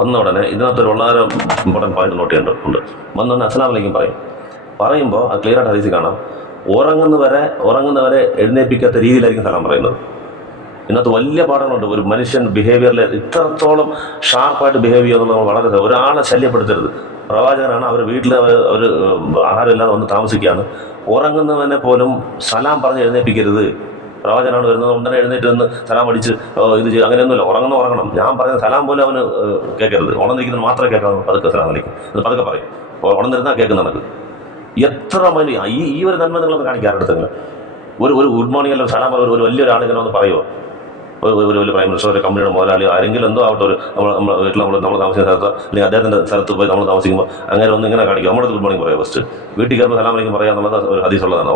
വന്ന ഉടനെ ഇതിനകത്തൊരു വളരെ ഇമ്പോർട്ടൻറ്റ് പോയിന്റ് നോട്ട് ചെയ്യേണ്ടതുണ്ട്. വന്ന ഉടനെ അസ്സലാമു അലൈക്കും പറയുമ്പോൾ അത് ക്ലിയറായിട്ട് ഹദീസിൽ കാണാം, ഉറങ്ങുന്നവരെ എഴുന്നേൽപ്പിക്കാത്ത രീതിയിലായിരിക്കും സലാം പറയുന്നത്. ഇതിനകത്ത് വലിയ പാഠങ്ങളുണ്ട്. ഒരു മനുഷ്യൻ ബിഹേവിയറിൽ ഇത്രത്തോളം ഷാർപ്പായിട്ട് ബിഹേവ് ചെയ്യുക എന്നുള്ളത് വളരെ, ഒരാളെ ശല്യപ്പെടുത്തരുത്. പ്രവാചകനാണ്, അവർ വീട്ടിൽ അവർ ആഹാരം ഇല്ലാതെ വന്ന് താമസിക്കുകയാണ്. ഉറങ്ങുന്നവനെ പോലും സലാം പറഞ്ഞ് എഴുന്നേൽപ്പിക്കരുത്. പ്രവാചകനാണ് വരുന്നത്, ഉടനെ എഴുന്നേറ്റ് നിന്ന് സലാം അടിച്ച് ഇത് ചെയ്യും, അങ്ങനെയൊന്നുമില്ല. ഉറങ്ങണം. ഞാൻ പറയുന്ന സലാം പോലും അവന് കേൾക്കരുത്. ഉണർന്നിരിക്കുന്നത് മാത്രമേ കേൾക്കാവൂ. പതുക്കെ സലാം വിളിക്കും, അത് പതുക്കെ പറയും. ഉണർന്നിരുന്നാൽ കേൾക്കുന്ന നമുക്ക് എത്ര വലിയ ഈ ഒരു നന്മ നിങ്ങളൊന്ന് കാണിക്കാറെടുത്തെങ്കിൽ ഒരു ഗുഡ് മോർണിംഗ് അല്ലെങ്കിൽ സലാം ഒരു വലിയൊരാളിങ്ങനെ ഒന്ന് പറയുമോ, ഒരു വലിയ പ്രൈം മിനിസ്റ്റർ, ഒരു കമ്പനിയുടെ മുതലാളി, ആരെങ്കിലും എന്തോ ആവട്ടെ, ഒരു നമ്മൾ വീട്ടിൽ നമ്മൾ താമസിക്കുന്ന സ്ഥലത്ത് അല്ലെങ്കിൽ അദ്ദേഹത്തിൻ്റെ സ്ഥലത്ത് പോയി നമ്മൾ താമസിക്കുമ്പോൾ അങ്ങനെ ഒന്ന് ഇങ്ങനെ കാണിക്കും. നമ്മുടെ ഗുഡ് മോർണിംഗ് പറയാം. ഫസ്റ്റ് വീട്ടിൽ കയറുമ്പോൾ സലാം അലൈക്കും പറയാ എന്നുള്ളത് ഒരു ഹദീസുള്ളതാണ്,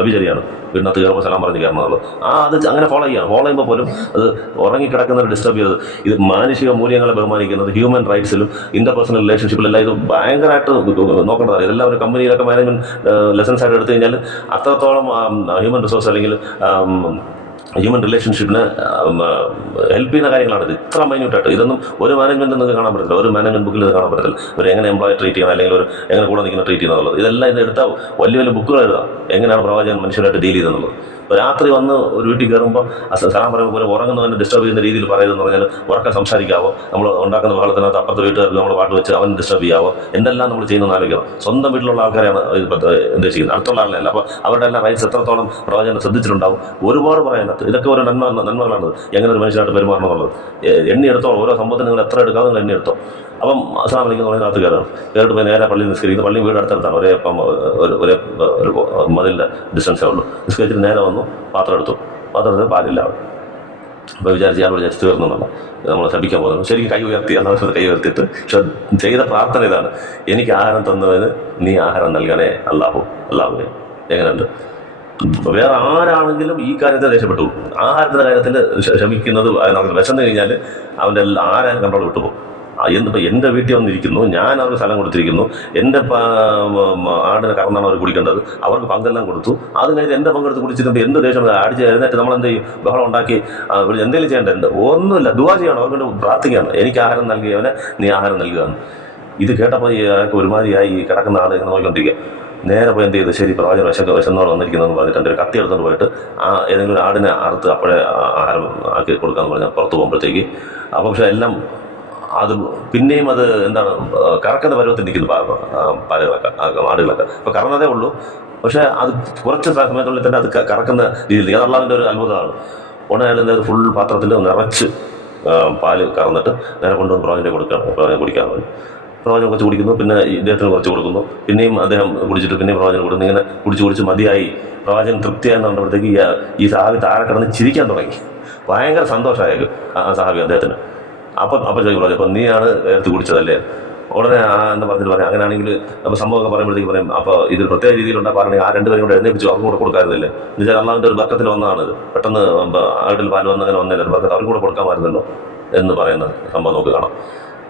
നബിചര്യയാണ്. വീടിനകത്ത് കയറുമ്പോൾ സലാം പറഞ്ഞ് കയറണം എന്നുള്ളത്. അത് അങ്ങനെ ഫോളോ ചെയ്യുമ്പോൾ പോലും അത് ഉറങ്ങിക്കിടക്കുന്നവർ ഡിസ്റ്റർബ് ചെയ്തത്. ഇത് മാനുഷിക മൂല്യങ്ങളെ ബഹുമാനിക്കുന്നത്, ഹ്യൂമൻ റൈറ്റ്സിലും ഇന്റർപേഴ്സണൽ റിലേഷൻഷിപ്പിലെല്ലാം ഇത് ഭയങ്കരമായിട്ട് നോക്കേണ്ടതാണ്. ഇതെല്ലാം ഒരു കമ്പനിയിലൊക്കെ മാനേജ്മെന്റ് ലെസൺസ് ആയിട്ട് എടുത്തു കഴിഞ്ഞാൽ അത്രത്തോളം ഹ്യൂമൻ റിസോഴ്സ് അല്ലെങ്കിൽ ഹ്യൂമൻ റിലേഷൻഷിപ്പിനെ ഹെൽപ്പ് ചെയ്യുന്ന കാര്യങ്ങളാണിത്. ഇത്ര മൈന്യൂട്ടായിട്ട് ഇതൊന്നും ഒരു മാനേജ്മെൻറ്റ് നിങ്ങൾക്ക് കാണാൻ പറ്റില്ല, ഒരു മാനേജ്മെൻറ്റ് ബുക്കിൽ ഇത് കാണാൻ പറ്റില്ല. ഒരു എങ്ങനെ എംപ്ലോയെ ട്രീറ്റ് ചെയ്യണം, അല്ലെങ്കിൽ ഒരു എങ്ങനെ കൂടെ നിൽക്കുന്ന ട്രീറ്റ് ചെയ്യുന്നത് എന്നുള്ളത്. ഇതെല്ലാം ഇത് എടുത്താൽ വലിയ വലിയ ബുക്കുകൾ എഴുതാം, എങ്ങനെയാണ് പ്രവാചകൻ മനുഷ്യരായിട്ട് ഡീൽ ചെയ്തെന്നുള്ളത്. രാത്രി വന്ന് ഒരു വീട്ടിൽ കയറുമ്പോൾ സലാം പറയുമ്പോൾ പോലെ ഉറങ്ങുന്നവനെ ഡിസ്റ്റർബ് ചെയ്യുന്ന രീതിയിൽ പറയുന്നതെന്ന് പറഞ്ഞാൽ ഉറക്കം സംസാരിക്കാവോ, നമ്മൾ ഉണ്ടാക്കുന്ന ബഹളത്തിനകത്ത് അപ്പുറത്തെ വീട്ടുകാർക്ക് നമ്മൾ പാട്ട് വെച്ച് അവൻ ഡിസ്റ്റർബ് ചെയ്യാവോ, എന്തെല്ലാം നമ്മൾ ചെയ്യുന്നതെന്ന് ആലോചിക്കണം. സ്വന്തം വീട്ടിലുള്ള ആൾക്കാരെയാണ് ഉദ്ദേശിക്കുന്നത്, അടുത്തുള്ള ആളിനല്ല. അപ്പോൾ അവരുടെ എല്ലാം റൈറ്റ്സ് എത്രത്തോളം പ്രവചനം ശ്രദ്ധിച്ചിട്ടുണ്ടാവും, ഒരുപാട് പറയാനകത്ത്. ഇതൊക്കെ ഒരു നന്മകളാണ് എങ്ങനെ ഒരു മനുഷ്യനായിട്ട് പെരുമാറണം എന്നുള്ളത്. എണ്ണിയെടുത്തോ, ഓരോ സംഭവത്തിന് നിങ്ങൾ എത്ര എടുക്കാതെ നിങ്ങൾ എണ്ണിയെടുത്തോ. അപ്പം അസ്സലാമു അലൈക്കും എന്ന് പറഞ്ഞാൽ കയറാണ്, കയറിട്ട് പോയി നേരെ പള്ളിയിൽ നിസ്കരിക്കുന്നു. പള്ളി വീട് അടുത്തടുത്താണ്, ഒരേ മതിലിൻ്റെ ഡിസ്റ്റൻസേ ഉള്ളൂ. നിസ്കരിച്ചിട്ട് നേരെ വന്നു, പാത്രം എടുത്തു പാലില്ല. അപ്പോൾ വിചാരിച്ച് തീർന്നെന്നുള്ള നമ്മൾ ശപിക്കാൻ പോകുന്നു. ശരിക്കും കൈ ഉയർത്തി, അന്നത്തെ കൈ ഉയർത്തിയിട്ട് പക്ഷെ ചെയ്ത പ്രാർത്ഥന ഇതാണ്: എനിക്ക് ആഹാരം തന്നവന് നീ ആഹാരം നൽകണേ അല്ലാഹുവേ. എങ്ങനെയുണ്ട്? വേറെ ആരാണെങ്കിലും ഈ കാര്യത്തെ ദേഷ്യപ്പെട്ടു. ആഹാരത്തിൻ്റെ കാര്യത്തിൽ ക്ഷമിക്കുന്നത് വിശന്നു കഴിഞ്ഞാൽ അവൻ്റെ ആരാനും കൺട്രോൾ വിട്ടുപോകും. എന്നിപ്പോൾ എൻ്റെ വീട്ടിൽ വന്നിരിക്കുന്നു, ഞാൻ അവർക്ക് സ്ഥലം കൊടുത്തിരിക്കുന്നു, എൻ്റെ ആടിനെ കറന്നാണ് അവർ കുടിക്കേണ്ടത്, അവർക്ക് പങ്കെല്ലാം കൊടുത്തു. അത് കഴിഞ്ഞ് എൻ്റെ പങ്കെടുത്ത് കുടിച്ചിട്ടുമ്പോൾ എന്ത് ദേഷ്യം അടിച്ച് എഴുന്നേറ്റ് നമ്മളെന്ത് ചെയ്യും? ബഹളം ഉണ്ടാക്കി എന്തെങ്കിലും ചെയ്യേണ്ടത് ഒന്നുമില്ല, ദുആ ചെയ്യണം, അവർക്ക് വേണ്ടി പ്രാർത്ഥിക്കുകയാണ്. എനിക്ക് ആഹാരം നൽകിയവനെ നീ ആഹാരം നൽകുകയാണ്. ഇത് കേട്ടപ്പോൾ അയാൾക്ക് ഒരുമാതിരിയായി കിടക്കുന്ന ആൾ ഇങ്ങനെ നോക്കിക്കൊണ്ടിരിക്കുക. നേരെ പോയി എന്ത് ചെയ്തു? ശരി, പ്രവാചകൻ വിശന്നോട് വന്നിരിക്കുന്നതെന്ന് പറഞ്ഞിട്ട് എൻ്റെ ഒരു കത്തി എടുത്തുകൊണ്ട് പോയിട്ട് ഏതെങ്കിലും ഒരു ആടിനെ അറുത്ത് അപ്പോഴേ ആഹാരം ആക്കി കൊടുക്കാമെന്ന് പറഞ്ഞാൽ പുറത്ത് പോകുമ്പോഴത്തേക്ക് അപ്പോൾ പക്ഷേ എല്ലാം അത് പിന്നെയും അത് എന്താണ് കറക്കുന്ന പരുവത്തിൽ നിൽക്കുന്നു ആടുകളൊക്കെ. അപ്പോൾ കറന്നതേ ഉള്ളൂ, പക്ഷേ അത് കുറച്ച് സമയത്തുള്ളിൽ തന്നെ അത് കറക്കുന്ന രീതിയിൽ. അത് അള്ളാഹുവിൻ്റെ ഒരു അത്ഭുതമാണ്. ഉടനെ ഫുൾ പാത്രത്തിൽ നിറച്ച് പാല് കറന്നിട്ട് നേരെ കൊണ്ടുവന്ന് പ്രവാചകനെ കുടിക്കാൻ പറഞ്ഞു. പ്രവാചകൻ കുറച്ച് കുടിക്കുന്നു, പിന്നെ ഇദ്ദേഹത്തിന് കുറച്ച് കൊടുക്കുന്നു, പിന്നെയും അദ്ദേഹം കുടിച്ചിട്ട് പിന്നെയും പ്രവാചകൻ കൊടുക്കുന്നു. ഇങ്ങനെ കുടിച്ച് മതിയായി പ്രവാചകൻ തൃപ്തിയായെന്ന് പറഞ്ഞപ്പോഴത്തേക്ക് ഈ സഹാബി താഴെ കിടന്ന് ചിരിക്കാൻ തുടങ്ങി. ഭയങ്കര സന്തോഷമായേക്കും ആ സഹാബി അദ്ദേഹത്തിന്. അപ്പം ചോദിക്കും പ്രവാചകൻ, അപ്പം നീയാണ് എടുത്ത് കുടിച്ചതല്ലേ? ഉടനെ എന്ന് പറഞ്ഞിട്ട് പറയാം. അങ്ങനെയാണെങ്കിൽ അപ്പോൾ സംഭവമൊക്കെ പറയുമ്പോഴത്തേക്ക് പറയും, അപ്പോൾ ഇതിൽ പ്രത്യേക രീതിയിലുണ്ടാ പറഞ്ഞെങ്കിൽ ആ രണ്ടുപേരും കൂടെ എഴുന്നേപ്പിച്ചു അവർക്കും കൂടെ കൊടുക്കാറില്ലേ? എന്നുവെച്ചാൽ അള്ളാഹുവിൻ്റെ ഒരു ബർക്കത്തിൽ വന്നതാണിത്. പെട്ടെന്ന് ആട്ടിൽ പാൽ വന്നങ്ങനെ വന്നില്ല, ഒരു ബർക്കത്ത് അവർക്കും കൂടെ കൊടുക്കാമായിരുന്നല്ലോ എന്ന് പറയുന്ന സംഭവം നമുക്ക് കാണാം.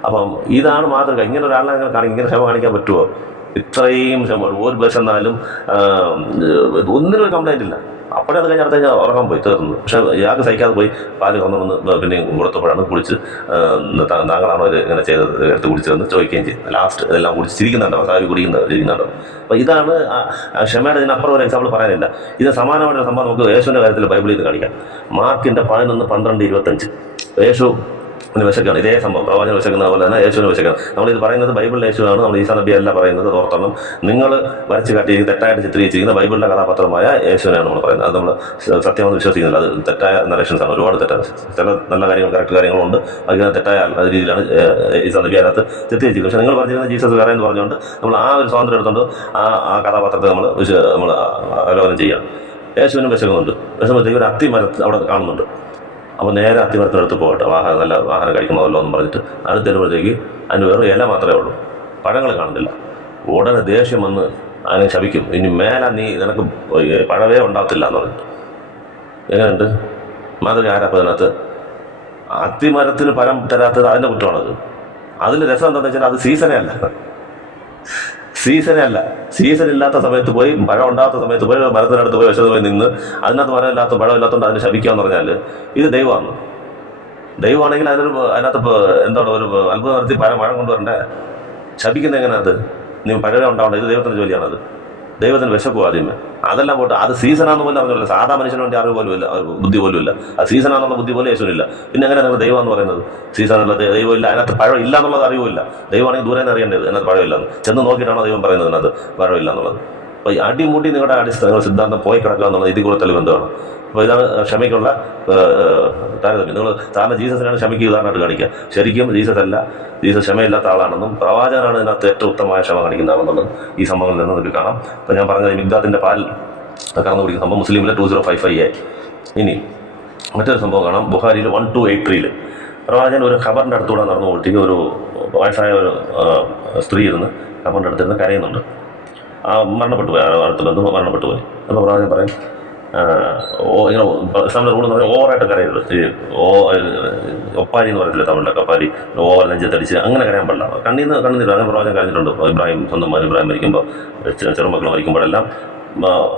അപ്പം ഇതാണ് മാതൃക. ഇങ്ങനെ ഒരാളെ ഇങ്ങനെ ക്ഷമ കാണിക്കാൻ പറ്റുമോ? ഇത്രയും ക്ഷമ, ഒരു ബസ്സെന്നാലും ഒന്നിനും ഒരു കംപ്ലൈൻറ്റ് ഇല്ല. അപ്പോഴേ അത് കഴിഞ്ഞ് അടുത്ത കഴിഞ്ഞാൽ ഉറങ്ങാൻ പോയി തീർന്നു. പക്ഷേ ഇയാൾക്ക് സഹിക്കാതെ പോയി പാല് കറന്നു പിന്നെയും കൊടുത്തപ്പോഴാണ് കുടിച്ച് താങ്കളാണോ ഇത് ഇങ്ങനെ ചെയ്തത്, എടുത്ത് കുടിച്ചതെന്ന് ചോദിക്കുകയും ചെയ്തു. ലാസ്റ്റ് ഇതെല്ലാം കുടിച്ച് ചിരിക്കുന്നുണ്ടോ, സാഹി ഇരിക്കുന്നുണ്ടോ? അപ്പോൾ ഇതാണ് ക്ഷമയുടെ. ഇതിനപ്പുറം ഒരു എക്സാമ്പിൾ പറയാനില്ല. ഇത് സമാനമായിട്ടുള്ള സംഭവം നമുക്ക് യേശുവിൻ്റെ കാര്യത്തിൽ ബൈബിളിൽ ഇത് കാണിക്കാം. മാർക്കിൻ്റെ 11:12-25 യേശു വിശക്കാണ്. ഇതേ സംഭവം പ്രവാചകൻ വിശക്കുന്ന പോലെ തന്നെ യേശുവിനെ വിശക്കണം. നമ്മളിത് പറയുന്നത് ബൈബിളിലെ യേശുവാണ്, നമ്മൾ ഈസാ നബി അല്ല പറയുന്നത്. ഓർത്തണം, നിങ്ങൾ വരച്ച് കാട്ടി തെറ്റായിട്ട് ചിത്രീകരിച്ചിരിക്കുന്ന ബൈബിളിലെ കഥാപാത്രമായ യേശുവിനെയാണ് നമ്മൾ പറയുന്നത്. അത് നമ്മൾ സത്യമെന്ന് വിശ്വസിക്കുന്നില്ല. അത് തെറ്റായ നറേഷൻസാണ്, ഒരുപാട് തെറ്റാണ്. ചില നല്ല കാര്യങ്ങൾ, കറക്റ്റ് കാര്യങ്ങളുണ്ട്, അതിന് തെറ്റായ രീതിയിലാണ് ഈസാ നബി അതിനകത്ത് ചിത്രീകരിച്ചത്. പക്ഷേ നിങ്ങൾ പറഞ്ഞിരുന്ന ജീസസ് വേറെ എന്ന് പറഞ്ഞുകൊണ്ട് നമ്മൾ ആ ഒരു സ്വാതന്ത്ര്യം എടുത്തുകൊണ്ട് ആ കഥാപാത്രത്തെ നമ്മൾ അവലോകനം ചെയ്യുകയാണ്. യേശുവിനും വിശക്കുന്നുണ്ട്. വിശക്കുമ്പോഴത്തേക്ക് ഒരു അത്തിമരത്ത് അവിടെ കാണുന്നുണ്ട്. അപ്പോൾ നേരെ അത്തിമരത്തിനടുത്ത് പോകട്ടെ, നല്ല ആഹാരം കഴിക്കണമല്ലോ എന്ന് പറഞ്ഞിട്ട് അടുത്ത് വരുമ്പോഴത്തേക്ക് അതിന് വേറെ ഇല മാത്രമേ ഉള്ളൂ, പഴങ്ങൾ കാണുന്നില്ല. ഉടനെ ദേഷ്യം വന്ന് അതിനെ ശപിക്കും, ഇനി മേലെ നീ നിനക്ക് പഴവേ ഉണ്ടാകത്തില്ല എന്ന് പറഞ്ഞിട്ട്. എങ്ങനെയുണ്ട് മാതൃക? ആരാപ്പം അതിനകത്ത് അത്തിമരത്തിന് പഴം തരാത്തത് അതിൻ്റെ കുറ്റമാണത്. അതിൻ്റെ രസം എന്താണെന്ന് വെച്ചാൽ അത് സീസണേ അല്ല. സീസൺ ഇല്ലാത്ത സമയത്ത് പോയി, പഴം ഉണ്ടാകാത്ത സമയത്ത് പോയി, മരത്തിനടുത്ത് പോയി വിശന്ന് പോയി നിന്ന് അതിനകത്ത് പഴമില്ലാത്തതുകൊണ്ട് അതിനെ ശപിക്കാന്ന് പറഞ്ഞാൽ ഇത് ദൈവമാണെങ്കിൽ അതിനകത്ത് എന്താണ് ഒരു അത്ഭുതം നടത്തി പഴം കൊണ്ടുവരണ്ടേ? ശപിക്കുന്നത് എങ്ങനെയത്? നീ പഴവേ ഉണ്ടാവണ്ട, ഇത് ദൈവത്തിൻ്റെ ജോലിയാണത്. ദൈവത്തിന് വിശക്കും ആദ്യമേ. അതെല്ലാം പോട്ടെ, അത് സീസണാന്ന് പോലും അറിഞ്ഞില്ല. സാധാ മനുഷ്യന് വേണ്ടി അറിവ് പോലും ഇല്ല, ബുദ്ധി പോലും ഇല്ല. അത് സീസണാന്നുള്ള ബുദ്ധി പോലും യേശുവിനില്ല. പിന്നെ എങ്ങനെ നിങ്ങൾ ദൈവം എന്ന് പറയുന്നത്? സീസണുള്ള ദൈവം ഇല്ല, അതിനകത്ത് പഴം ഇല്ല എന്നുള്ളത് അറിവില്ല. ദൈവമാണെങ്കിൽ ദൂരെ നിന്ന് അറിയേണ്ടത് അതിനകത്ത് പഴമില്ലെന്ന്. ചെന്ന് നോക്കിയിട്ടാണോ ദൈവം പറയുന്നത് അതിനകത്ത് പഴമില്ല എന്നുള്ളത്? അപ്പോൾ അടിമുടി നിങ്ങളുടെ അടിസ്ഥാന സിദ്ധാന്തം പോയി കിടക്കുക എന്നുള്ളത് ഇതിൽ കൂടെ തെളിവെന്താണ്? അപ്പോൾ ഇതാണ് ക്ഷമയ്ക്കുള്ള താരതമ്യം. നിങ്ങൾ സാറിന് ജീസസിനാണ് ക്ഷമയ്ക്ക് ഉദാഹരണമായിട്ട് കാണിക്കുക. ശരിക്കും ജീസസ് അല്ല, ജീസസ് ക്ഷമയില്ലാത്ത ആളാണെന്നും പ്രവാചകനാണ് ഇതിനകത്ത് ഏറ്റവും ഉത്തമമായ ക്ഷമ കാണിക്കുന്ന ആളെന്നുള്ളത് ഈ സംഭവങ്ങളിൽ നിന്ന് നമുക്ക് കാണാം. അപ്പോൾ ഞാൻ പറഞ്ഞത് മിഗ്ദാത്തിൻ്റെ പാൽ കറന്നു കുടിക്കുന്ന സംഭവം മുസ്ലിമിലെ 2055. ഇനി മറ്റൊരു സംഭവം കാണാം ബുഖാരിയിൽ 1283. പ്രവാചകൻ ഒരു ഖബറിൻ്റെ അടുത്തൂടെ നടന്നു പോയിട്ട് ഒരു വയസ്സായ ഒരു സ്ത്രീ ഇരുന്ന് ഖബറിൻ്റെ അടുത്തിരുന്ന് കരയുന്നുണ്ട്. മരണപ്പെട്ടു പോയി, അടുത്ത ബന്ധു മരണപ്പെട്ടു പോയി. അപ്പോൾ പ്രവാചകൻ പറയും, ഇങ്ങനെ ഇസ്ലാമിൻ്റെ റൂൾ എന്ന് പറഞ്ഞാൽ ഓവറായിട്ട് കരയരുത്. ഈ ഒപ്പാരി എന്ന് പറയത്തില്ല തമിഴിലൊക്കെ, ഒപ്പാരി ഓവർ നെഞ്ചത്തടിച്ച് അങ്ങനെ കരയാൻ പാടില്ല. കണ്ണീന്ന് അങ്ങനെ പ്രവാചകൻ കരഞ്ഞിട്ടുണ്ട്. സ്വന്തം ഇബ്രാഹിം മരിക്കുമ്പോൾ, ചെറുമക്കൾ മരിക്കുമ്പോഴെല്ലാം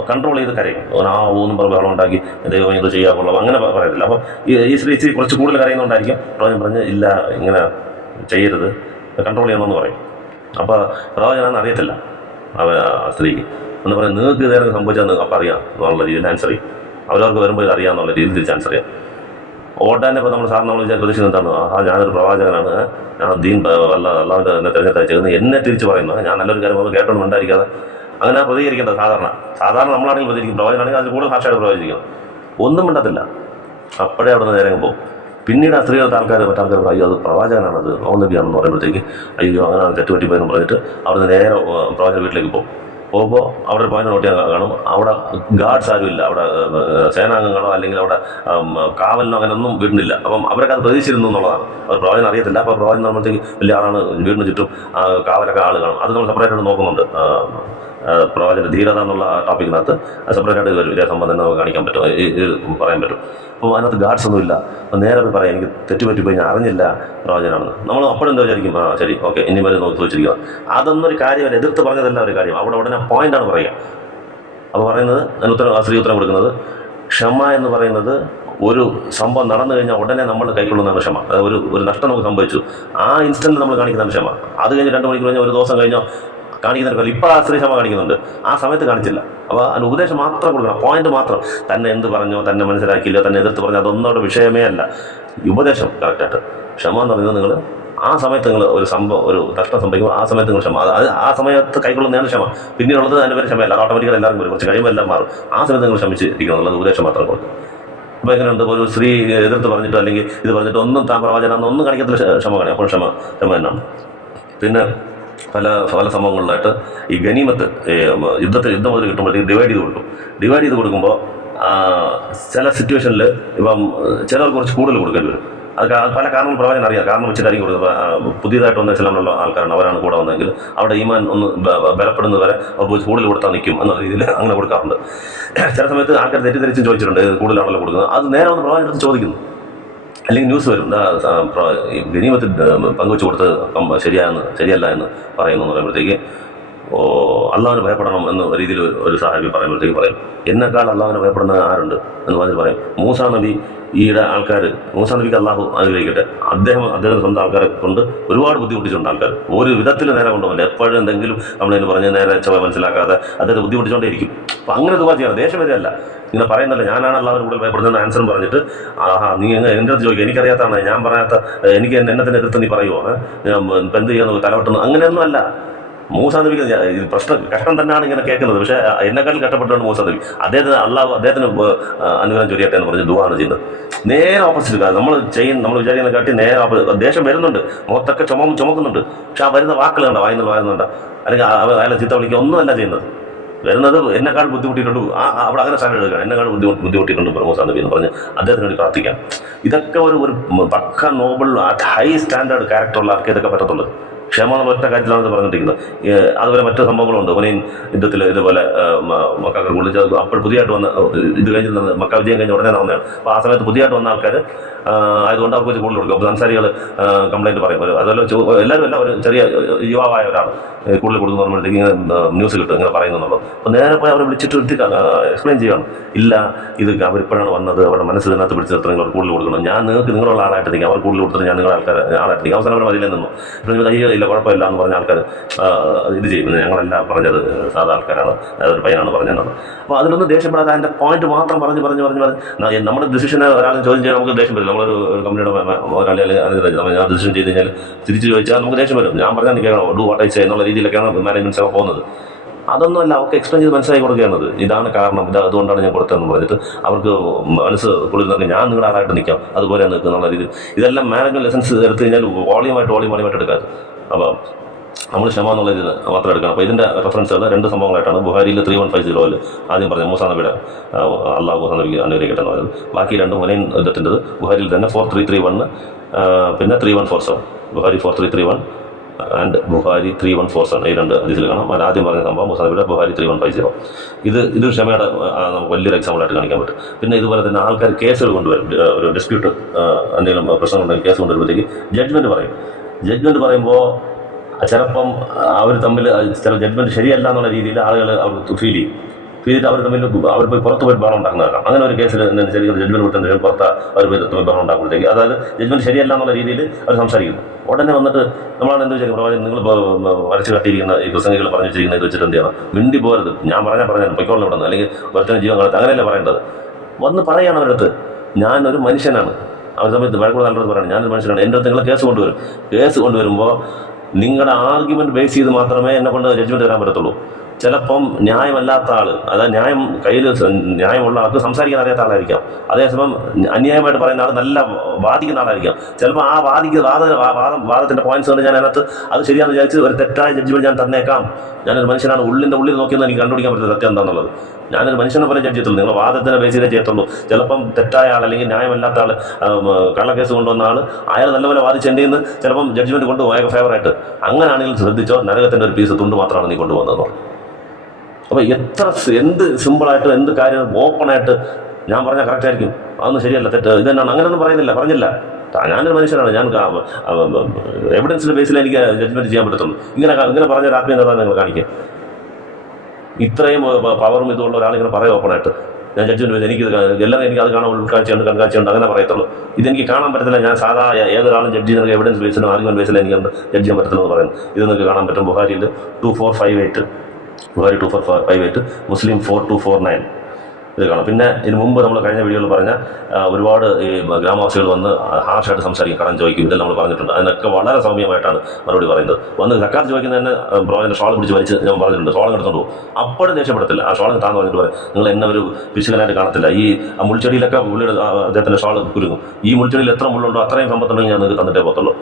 കൺട്രോൾ ചെയ്ത് കരയും. ആ ഊന്നും പറഞ്ഞ് ബഹളം ഉണ്ടാക്കി ദൈവം ഇത് ചെയ്യാൻ കൊള്ളാം അങ്ങനെ പറയത്തില്ല. അപ്പോൾ ഈ സ്ത്രീ ഇച്ചിരി കുറച്ച് കൂടുതൽ കരയുന്നുണ്ടായിരിക്കും. പ്രവാചകൻ പറഞ്ഞ് ഇല്ല ഇങ്ങനെ ചെയ്യരുത്, കൺട്രോൾ ചെയ്യണമെന്ന് പറയും. അപ്പോൾ പ്രവാചകനാണെന്ന് അറിയത്തില്ല സ്ത്രീക്ക് എന്ന് പറയും. നിങ്ങൾക്ക് ഇതേതൊക്കെ സംഭവിച്ചാൽ അപ്പം അറിയാം എന്നുള്ള രീതിയിൽ ആൻസർ ചെയ്യും. അവരവർക്ക് വരുമ്പോൾ ഇത് അറിയാമെന്നുള്ള രീതിയിൽ തിരിച്ച് ആൻസർ ചെയ്യാം. ഓടാനെ ഇപ്പോൾ നമ്മൾ സാറിന് നമ്മൾ പ്രതീക്ഷിക്കുന്നത് എന്താണ്? ഞാനൊരു പ്രവാചകനാണ്, ഞാൻ ദീൻ അല്ലാതെ എന്നെ തിരഞ്ഞെടുത്തയച്ചത് എന്നെ തിരിച്ച് പറയുന്നത്, ഞാൻ നല്ലൊരു കാര്യം അത് കേട്ടൊന്നും ഉണ്ടായിരിക്കാതെ അങ്ങനെ പ്രതികരിക്കേണ്ടത്. സാധാരണ നമ്മളാണെങ്കിൽ പ്രതികരിക്കും, പ്രവാചകനാണെങ്കിൽ അതിൽ കൂടുതൽ ഭാഷയായിട്ട് പ്രവചിക്കണം. ഒന്നും മിണ്ടത്തില്ല, അപ്പോഴേ അവിടെ നിന്ന് നേരെ പോകും. പിന്നീട് ആ സ്ത്രീകളുടെ മറ്റാൾക്കാർ അയ്യോ അത് പ്രവാചകനാണത് നബിയാണെന്ന് പറയുമ്പോഴത്തേക്ക് അയ്യോ അങ്ങനെ തെറ്റുപറ്റിപ്പോയെന്ന് പറഞ്ഞിട്ട് അവിടുന്ന് നേരെ പ്രവാചക വീട്ടിലേക്ക് പോകുമ്പോൾ അവിടെ ഒരു പോയിന്റ് നോട്ട് ചെയ്യാൻ കാണും. അവിടെ ഗാർഡ്സ് ആരുമില്ല, അവിടെ സേനാംഗങ്ങളോ അല്ലെങ്കിൽ അവിടെ കാവലിനോ അങ്ങനെ ഒന്നും വീടിനില്ല. അപ്പം അവരൊക്കെ അത് പ്രതീക്ഷിച്ചിരുന്നു എന്നുള്ളതാണ്. അവർ പ്രവാചകൻ അറിയത്തില്ല. അപ്പോൾ പ്രവാചകൻ പറയുമ്പോഴത്തേക്ക് വലിയ ആളാണ്, വീടിന് ചുറ്റും കാവലൊക്കെ ആൾ കാണും. അത് നമ്മൾ സെപ്പറേറ്റായിട്ട് നോക്കുന്നുണ്ട്. പ്രവാചകൻ്റെ ധീരത എന്നുള്ള ടോപ്പിക്കിനകത്ത് സെപ്പറേറ്റായിട്ട് വരും. ഇതേ സംബന്ധം നമുക്ക് കാണിക്കാൻ പറ്റും, പറയാൻ പറ്റും. അപ്പോൾ അതിനകത്ത് ഗാർഡ്സ് ഒന്നുമില്ല. അപ്പോൾ നേരെ പറയാം എനിക്ക് തെറ്റുപറ്റിപ്പോയി, ഞാൻ അറിഞ്ഞില്ല പ്രവാചകനാണെന്ന്. നമ്മൾ അപ്പോഴെന്താ വിചാരിക്കും, ശരി ഓക്കെ ഇനി വരെ നോക്കി വെച്ചിരിക്കുക. അതൊന്നും ഒരു കാര്യമല്ല, എതിർത്ത് പറഞ്ഞതല്ല ഒരു കാര്യം. അവിടെ ഉടനെ പോയിന്റാണ് പറയുക. അപ്പോൾ പറയുന്നത് അതിന് സ്ത്രീ ഉത്തരം കൊടുക്കുന്നത്, ക്ഷമ എന്ന് പറയുന്നത് ഒരു സംഭവം നടന്നു കഴിഞ്ഞാൽ ഉടനെ നമ്മൾ കൈക്കൊള്ളുന്നതാണ് ക്ഷമ. ഒരു നഷ്ടം നമുക്ക് സംഭവിച്ചു, ആ ഇൻസ്റ്റൻറ്റ് നമ്മൾ കാണിക്കുന്നതാണ് ക്ഷമ. അത് കഴിഞ്ഞ് 2 മണിക്കൂർ കഴിഞ്ഞാൽ ഒരു ദിവസം കഴിഞ്ഞോ കാണിക്കുന്നുണ്ട്. ഇപ്പോൾ ആ സ്ത്രീ ക്ഷമ കാണിക്കുന്നുണ്ട്, ആ സമയത്ത് കാണിച്ചില്ല. അപ്പോൾ അതിന് ഉപദേശം മാത്രം കൊടുക്കണം, പോയിന്റ് മാത്രം. തന്നെ എന്ത് പറഞ്ഞോ, തന്നെ മനസ്സിലാക്കിയില്ല, തന്നെ എതിർത്ത് പറഞ്ഞോ, അതൊന്നും അവിടെ വിഷയമേ അല്ല. ഉപദേശം കറക്റ്റായിട്ട്. ക്ഷമ എന്ന് പറയുന്നത് നിങ്ങൾ ആ സമയത്ത് നിങ്ങൾ ഒരു സംഭവം ഒരു നഷ്ടം സംഭവിക്കുമ്പോൾ ആ സമയത്ത് നിങ്ങൾ ക്ഷമ, അത് ആ സമയത്ത് കൈക്കൊള്ളുന്നതാണ് ക്ഷമ. പിന്നീടുള്ളത് അതിൻ്റെ പേര് ക്ഷമയല്ല, അത് ഓട്ടോമാറ്റിക്കലി എല്ലാവരും വരും. കുറച്ച് കഴിയുമ്പോൾ എല്ലാം മാറും. ആ സമയത്ത് നിങ്ങൾ ക്ഷമിച്ചിരിക്കണം എന്നുള്ളത് ഉപദേശം മാത്രം കൊടുക്കും. അപ്പോൾ എങ്ങനെയുണ്ട്, ഒരു സ്ത്രീ എതിർത്ത് പറഞ്ഞിട്ടോ അല്ലെങ്കിൽ ഇത് പറഞ്ഞിട്ടോ ഒന്നും താൻ പ്രവാചകനാണെന്ന് ഒന്നും കാണിക്കത്തില്ല, ക്ഷമ കാണും. അപ്പോൾ ക്ഷമ തന്നെയാണ്. പിന്നെ പല സംഭവങ്ങളിലായിട്ട് ഈ ഗനീമത്ത് യുദ്ധം മുതൽ കിട്ടുമ്പോഴത്തേക്ക് ഡിവൈഡ് ചെയ്ത് കൊടുക്കുമ്പോൾ ചില സിറ്റുവേഷനിൽ ഇപ്പം ചിലർക്ക് കുറച്ച് കൂടുതൽ കൊടുക്കേണ്ടി വരും. അത് പല കാരണങ്ങൾ പ്രവാചകൻ അറിയാം, കാരണം വെച്ചിട്ടായിരിക്കും കൊടുത്തത്. പുതിയതായിട്ട് വന്ന ഇസ്ലാമിലുള്ള ആൾക്കാരാണ്, അവരാണ് കൂടെ വന്നതെങ്കിൽ അവിടെ ഈമാൻ ഒന്ന് ബലപ്പെടുന്നത് വരെ അവർ പോയി കൂടുതൽ കൊടുത്താൽ നിൽക്കും എന്ന രീതിയിൽ അങ്ങനെ കൊടുക്കാറുണ്ട്. ചില സമയത്ത് ആൾക്കാർ തെറ്റിദ്ധരിച്ചും ചോദിച്ചിട്ടുണ്ട് കൂടുതലാണല്ലോ കൊടുക്കുന്നത്. അത് നേരെ വന്ന് പ്രവാചകൻ ചോദിക്കുന്നു, അല്ലെങ്കിൽ ന്യൂസ് വരും ഗനീമത്തിൽ പങ്കുവെച്ച് കൊടുത്ത് ശരിയല്ല എന്ന് പറയുന്നു എന്ന് പറയുമ്പോഴത്തേക്ക് അള്ളാഹുവിനെ ഭയപ്പെടണം എന്ന രീതിയിൽ ഒരു സഹാബി പറയുമ്പോഴത്തേക്ക് പറയും, എന്നെക്കാൾ അള്ളാഹുവിനെ ഭയപ്പെടുന്ന ആരുണ്ട് എന്ന് പറഞ്ഞിട്ട് പറയും. മൂസാ നബി മൂസാ നബിക്ക് അള്ളാഹു അനുഗ്രഹിക്കട്ടെ, അദ്ദേഹത്തിന്റെ സ്വന്തം ആൾക്കാരെ കൊണ്ട് ഒരുപാട് ബുദ്ധിമുട്ടിച്ചിട്ടുണ്ട് ആൾക്കാർ. ഒരു വിധത്തിൽ നേരെ കൊണ്ടുപോകില്ല, എപ്പോഴും എന്തെങ്കിലും നമ്മളതിന് പറഞ്ഞ് നേരെ മനസ്സിലാക്കാതെ അദ്ദേഹത്തെ ബുദ്ധിമുട്ടിച്ചുകൊണ്ടേ ഇരിക്കും. അപ്പം അങ്ങനെ ദുആ ചെയ്യണം, ദേഷ്യം വരികയല്ല. ഇങ്ങനെ പറയുന്നില്ല ഞാനാണ് അള്ളാഹുവിന് കൂടുതൽ ഭയപ്പെടുന്ന ആൻസറും പറഞ്ഞിട്ട് നീ എൻ്റെ അടുത്ത് ചോദിക്കുക, എനിക്കറിയാത്തതാണ്, ഞാൻ പറയാത്ത എനിക്ക് എന്നെ തന്നെ എതിർത്ത് നീ പറയുമോ, ഇപ്പം എന്ത് ചെയ്യുന്നു തലവട്ടുന്നു, അങ്ങനെയൊന്നും അല്ല. മൂസാ നബിക്ക് കഷ്ടം തന്നെയാണ് ഇങ്ങനെ കേൾക്കുന്നത്. പക്ഷേ എന്നെക്കാട്ടിൽ കഷ്ടപ്പെട്ടാണ് മൂസാ നബി. അദ്ദേഹത്തിന് അനുഗ്രഹം ചൊരിയട്ടെ എന്ന് പറഞ്ഞ് ദുആ ആണ് ചെയ്യുന്നത്. നേരെ ഓപ്പോസിറ്റ് കാര്യം നമ്മൾ വിചാരിക്കുന്ന കാട്ടി നേരെ ദേഷ്യം വരുന്നുണ്ട്, മുഖത്തൊക്കെ ചുമക്കുന്നുണ്ട്. പക്ഷെ ആ വരുന്ന വാക്കുകൾ കണ്ട വായുന്നുണ്ട്, അല്ലെങ്കിൽ അയാളെ ചീത്ത വിളിക്കുക ഒന്നുമല്ല ചെയ്യുന്നത്. വരുന്നത് എന്നെക്കാൾ ബുദ്ധിമുട്ടിയിട്ടുണ്ട്, അവിടെ അങ്ങനെ സ്റ്റാൻഡേർഡ് എടുക്കണം, എന്നെക്കാൾ ബുദ്ധിമുട്ടിയിട്ടുണ്ട് മൂസാ നബി എന്ന് പറഞ്ഞ് അദ്ദേഹത്തിന് വേണ്ടി പ്രാർത്ഥിക്കാം. ഇതൊക്കെ ഒരു പക്ക നോബിൾ ഹൈ സ്റ്റാൻഡേർഡ് ക്യാരക്ടറുള്ള ആൾക്ക് ഇതൊക്കെ പറ്റത്തുള്ളൂ. ക്ഷമ എന്നുള്ള ഒറ്റ കാര്യത്തിലാണ് ഇത് പറഞ്ഞിരിക്കുന്നത്. അതുപോലെ മറ്റു സംഭവങ്ങളുണ്ട്. ഹുനൈൻ യുദ്ധത്തിൽ ഇതുപോലെ മക്കാക്കൾ വിളിച്ച് അപ്പോൾ പുതിയതായിട്ട് വന്ന ഇത് കഴിഞ്ഞ് മക്ക വിജയം കഴിഞ്ഞ് ഉടനെ നടന്നതാണ്. അപ്പോൾ ആ സമയത്ത് പുതിയതായിട്ട് വന്ന ആൾക്കാർ ആയതുകൊണ്ട് അവർക്ക് വെച്ച് കൂടുതൽ കൊടുക്കും. അപ്പോൾ സംസാരികൾ കംപ്ലൈൻറ്റ് പറയും. അതുപോലെ എല്ലാവരും ഒരു ചെറിയ യുവാവായ ഒരാൾ കൂടുതൽ കൊടുക്കുന്ന പറയുമ്പോഴത്തേക്ക് ന്യൂസ് കിട്ടും ഇങ്ങനെ പറയുന്നുള്ളത്. അപ്പോൾ നേരെ പോയി അവർ വിളിച്ചിട്ട് എക്സ്പ്ലെയിൻ ചെയ്യുകയാണ്, ഇല്ല ഇത് അവരിപ്പോഴാണ് വന്നത്, അവരുടെ മനസ്സ് ഇതിനകത്ത് പിടിച്ച് നിർത്തണം, നിങ്ങൾ കൂടുതൽ കൊടുക്കണം, ഞാൻ നിങ്ങൾക്ക് നിങ്ങളുള്ള ആളായിട്ട് നിൽക്കാം, അവർ കൂടുതൽ കൊടുത്തിട്ട് ഞാൻ നിങ്ങളുടെ ആളായിട്ട് നിൽക്കാം. അവസാനം അവർ മതിയിലേ നിന്നു. കയ്യോ ഇല്ല കുഴപ്പമില്ല എന്ന് പറഞ്ഞ ആൾക്കാർ ഇത് ചെയ്യുന്നത് ഞങ്ങളല്ല പറഞ്ഞത്, സാധാ ആൾക്കാരാണ്, അതൊരു പയ്യനാണ് പറഞ്ഞത്. അപ്പോൾ അതിലൊന്നും ദേഷ്യപ്പെടാതെ അതിൻ്റെ പോയിന്റ് മാത്രം പറഞ്ഞ് നമ്മുടെ ഡിസിഷനെ ഒരാളും ചോദ്യം ചെയ്യാൻ നമുക്ക് ദേഷ്യം വരില്ല. നമ്മളൊരു കമ്പനിയുടെ ഒരാളെ ഞാൻ ഡിസിഷൻ ചെയ്ത് കഴിഞ്ഞാൽ തിരിച്ച് ചോദിച്ചാൽ നമുക്ക് ദേഷ്യം വരും. ഞാൻ പറഞ്ഞാൽ നിൽക്കണം ഡു വാട്ട് ഐ സേ എന്നുള്ള രീതിയിലൊക്കെയാണ് മാനേജ്മെൻറ്റ്സ് ഒക്കെ പോകുന്നത്. അതൊന്നുമല്ല, അവർക്ക് എക്സ്പ്ലെയിൻ ചെയ്ത് മനസ്സിലാക്കി കൊടുക്കുകയാണത്. ഇതാണ് കാരണം, അതുകൊണ്ടാണ് ഞാൻ കൊടുത്തതെന്ന് പറഞ്ഞിട്ട് അവർക്ക് മനസ്സ് കുളിർന്നൊക്കെ ഞാൻ നിങ്ങളുടെ ആളായിട്ട് നിൽക്കാം, അതുപോലെ നിൽക്കുക എന്നുള്ള രീതിയിൽ. ഇതെല്ലാം മാനേജ്മെൻറ്റ് ലെസൺസ് എടുത്തു കഴിഞ്ഞാൽ വോളിയമായിട്ട് എടുക്കാറ്. അപ്പോൾ നമ്മൾ ക്ഷമ എന്നുള്ള ഇതിന് മാത്രം എടുക്കണം. അപ്പോൾ ഇതിൻ്റെ റെഫറൻസുകൾ 2 സംഭവങ്ങളായിട്ടാണ്. ബുഹാരിയിൽ 3150 ആദ്യം പറഞ്ഞ മൂസാ നബിയുടെ അള്ളാഹു മൂസാ നബിക്ക് അനുഗ്രഹിക്കട്ടെ എന്ന് പറയുന്നത്. ബാക്കി 2 ഹുനൈൻ യുദ്ധത്തിൻ്റെത് ബുഹാരിയിൽ തന്നെ 4331 പിന്നെ 3147. ബുഹാരി 4331 ആൻഡ് ബുഹാരി 3147 ഈ 2 ഹദീസിൽ കാണാം. ആദ്യം പറഞ്ഞ സംഭവം മൂസാ നബിയുടെ ബുഹാരി 3150. ഇത് ക്ഷമയുടെ നമുക്ക് വലിയൊരു എക്സാമ്പിളായിട്ട് കാണിക്കാൻ പറ്റും. പിന്നെ ഇതുപോലെ തന്നെ ആൾക്കാർ കേസുകൾ കൊണ്ടുവരും. ഒരു ഡിസ്പ്യൂട്ട് എന്തെങ്കിലും പ്രശ്നങ്ങളുണ്ടെങ്കിൽ കേസ് കൊണ്ടുവരുമ്പോഴത്തേക്ക് ജഡ്ജ്മെൻറ്റ് പറയുമ്പോൾ ചിലപ്പം അവർ തമ്മിൽ ചില ജഡ്ജ്മെൻറ്റ് ശരിയല്ല എന്നുള്ള രീതിയിൽ ആളുകൾ അവർക്ക് ഫീൽ ചെയ്യും. ചെയ്തിട്ട് അവർ തമ്മിൽ അവർ പോയി പുറത്ത് പോയി ബഹളം ഉണ്ടാക്കുന്നതാണ്. അങ്ങനെ ഒരു കേസിൽ ശരിക്കും ജഡ്ജ്മെന്റ് വിട്ടതിന് ശേഷം പുറത്ത് അവർ പോയി തമ്മിൽ ബഹളം ഉണ്ടാക്കുമ്പോഴത്തേക്ക്, അതായത് ജഡ്ജ്മെന്റ് ശരിയല്ല എന്നുള്ള രീതിയിൽ അവർ സംസാരിക്കുന്നു. ഉടനെ വന്നിട്ട് നമ്മളാണ് എന്ത് വെച്ചാൽ പ്രവാചകൻ നിങ്ങൾ വരച്ച് കട്ടിയിരിക്കുന്ന ഈ പ്രസംഗികൾ പറഞ്ഞു വെച്ചിരിക്കുന്ന ഇത് വെച്ചിട്ട് എന്ത് ചെയ്യണം, മിണ്ടി പോരുത്, ഞാൻ പറഞ്ഞാൽ പൊയ്ക്കോളം വിടുന്നു, അല്ലെങ്കിൽ ഒരുത്തന്നെ ജീവൻ കളത്ത്, അങ്ങനെയല്ല പറയേണ്ടത്. വന്ന് പറയുകയാണ് അവരുടെ അടുത്ത്, ഞാനൊരു മനുഷ്യനാണ്. അവർ സമയത്ത് വഴക്കൂടെ നല്ലത് പറയണം, ഞാനൊരു മനുഷ്യനാണ്, എൻ്റെ അടുത്ത് നിങ്ങൾ കേസ് കൊണ്ടുവരുമ്പോൾ നിങ്ങളുടെ ആർഗ്യുമെന്റ് ബേസ് ചെയ്ത് മാത്രമേ എന്നെ കൊണ്ട് ജഡ്ജ്മെന്റ് തരാൻ പറ്റത്തുള്ളൂ. ചിലപ്പം ന്യായമല്ലാത്ത ആള്, അതായത് കയ്യിൽ ന്യായമുള്ള ആൾക്ക് സംസാരിക്കാൻ അറിയാത്ത ആളായിരിക്കാം, അതേസമയം അന്യായമായിട്ട് പറയുന്ന ആൾ നല്ല വാദിക്കുന്ന ആളായിരിക്കാം. ചിലപ്പോൾ ആ വാദത്തിന്റെ പോയിന്റ്സ് കൊണ്ട് ഞാൻ അതിനകത്ത് അത് ശരിയാണെന്ന് വിചാരിച്ച് ഒരു തെറ്റായ ജഡ്ജ്മെന്റ് ഞാൻ തന്നേക്കാം. ഞാനൊരു മനുഷ്യനാണ്, ഉള്ളിൽ നോക്കിയെന്ന് എനിക്ക് കണ്ടുപിടിക്കാൻ പറ്റില്ല സത്യം എന്താണെന്നുള്ളത്. ഞാനൊരു മനുഷ്യനെ പോലെ ജഡ്ജ് ചെയ്യത്തുള്ളൂ, നിങ്ങൾ വാദത്തിനെ ബേസ് ചെയ്തേ ചെയ്യത്തുള്ളൂ. ചിലപ്പം തെറ്റായ ആൾ അല്ലെങ്കിൽ ന്യായമല്ലാത്ത ആൾ, കള്ളക്കേസ് കൊണ്ടുവന്ന ആൾ, അയാൾ നല്ലപോലെ വാദിച്ച് എൻ്റെ നിന്ന് ചിലപ്പം ജഡ്ജ്മെന്റ് കൊണ്ടുപോകും അയാൾക്ക് ഫേവറായിട്ട്. അങ്ങനെയാണെങ്കിൽ ശ്രദ്ധിച്ചോ, നരകത്തിൻ്റെ ഒരു പീസ് തുണ്ട് മാത്രമാണ് നീ കൊണ്ടുപോകുന്നത്. അപ്പോൾ എന്ത് സിമ്പിളായിട്ട് എന്ത് കാര്യം ഓപ്പണായിട്ട് ഞാൻ പറഞ്ഞാൽ കറക്റ്റ് ആയിരിക്കും, അതൊന്നും ശരിയല്ല, തെറ്റ് ഇത് തന്നെയാണ്, അങ്ങനെയൊന്നും പറഞ്ഞില്ല. ഞാനൊരു മനുഷ്യനാണ്, ഞാൻ എവിഡൻസിൻ്റെ ബേസിൽ എനിക്ക് ജഡ്ജ്മെന്റ് ചെയ്യാൻ പറ്റത്തുള്ളൂ. ഇങ്ങനെ പറഞ്ഞ ഒരു ആത്മീയ നേതാവ് നിങ്ങൾ കാണിക്കുക. ഇത്രയും പവറും ഇതുള്ള ഒരാളിങ്ങനെ പറയും ഓപ്പണായിട്ട്, ഞാൻ ജഡ്ജ്മെന്റ് ബേസ് എനിക്ക് അത് കാണാൻ കൺകാഴ്ചയുണ്ട് അങ്ങനെ പറയത്തുള്ളൂ. ഇതെനിക്ക് കാണാൻ പറ്റത്തില്ല, ഞാൻ സാധാ ഏതൊരാളും ജഡ്ജ് ചെയ്യുന്ന എവിഡൻസ് ബേസിലും ആർഗ്യുമെന്റ് ബേസിലും എനിക്ക് ജഡ്ജ് ചെയ്യാൻ പറ്റത്തില്ല എന്ന് പറയുന്നത്. ഇത് നിങ്ങൾക്ക് കാണാൻ പറ്റും ബുഖാരിയിൽ 2458, ബുഖാരി 2458, മുസ്ലിം 4249 ഇത് കാണാം. പിന്നെ ഇതിന് മുമ്പ് നമ്മൾ കഴിഞ്ഞ വീഡിയോയിൽ പറഞ്ഞ ഒരുപാട് ഈ ഗ്രാമവാസികൾ വന്ന് ഹാർഷായിട്ട് സംസാരിക്കും, കടം ചോദിക്കും, ഇതെല്ലാം നമ്മൾ പറഞ്ഞിട്ടുണ്ട്. അതിനൊക്കെ വളരെ സൗമ്യമായിട്ടാണ് മറുപടി പറയുന്നത്. വന്ന് സക്കാത്ത് ചോദിക്കുന്നതന്നെ പ്രവാചകന്റെ ഷോൾ പിടിച്ച് വലിച്ച് ഞാൻ പറഞ്ഞിട്ടുണ്ട്, ഷോളം എടുത്തോണ്ട് പോകും. അപ്പോഴും ദേഷ്യപ്പെടത്തില്ല, ആ ഷോളം താന്ന് പറഞ്ഞിട്ട് പറയും, നിങ്ങൾ എന്നെ ഒരു പിശുകനായിട്ട് കാണത്തില്ല, ഈ മുൾച്ചെടിയിലൊക്കെ പുള്ളിയുടെ അദ്ദേഹത്തിന്റെ ഷോൾ കുരുങ്ങും, ഈ മുൾച്ചെടിയിൽ എത്ര മുള്ളുണ്ടോ അത്രയും സമ്പത്തുണ്ടെങ്കിൽ ഞാൻ നിങ്ങൾക്ക് തന്നിട്ടേ പോകത്തുള്ളൂ.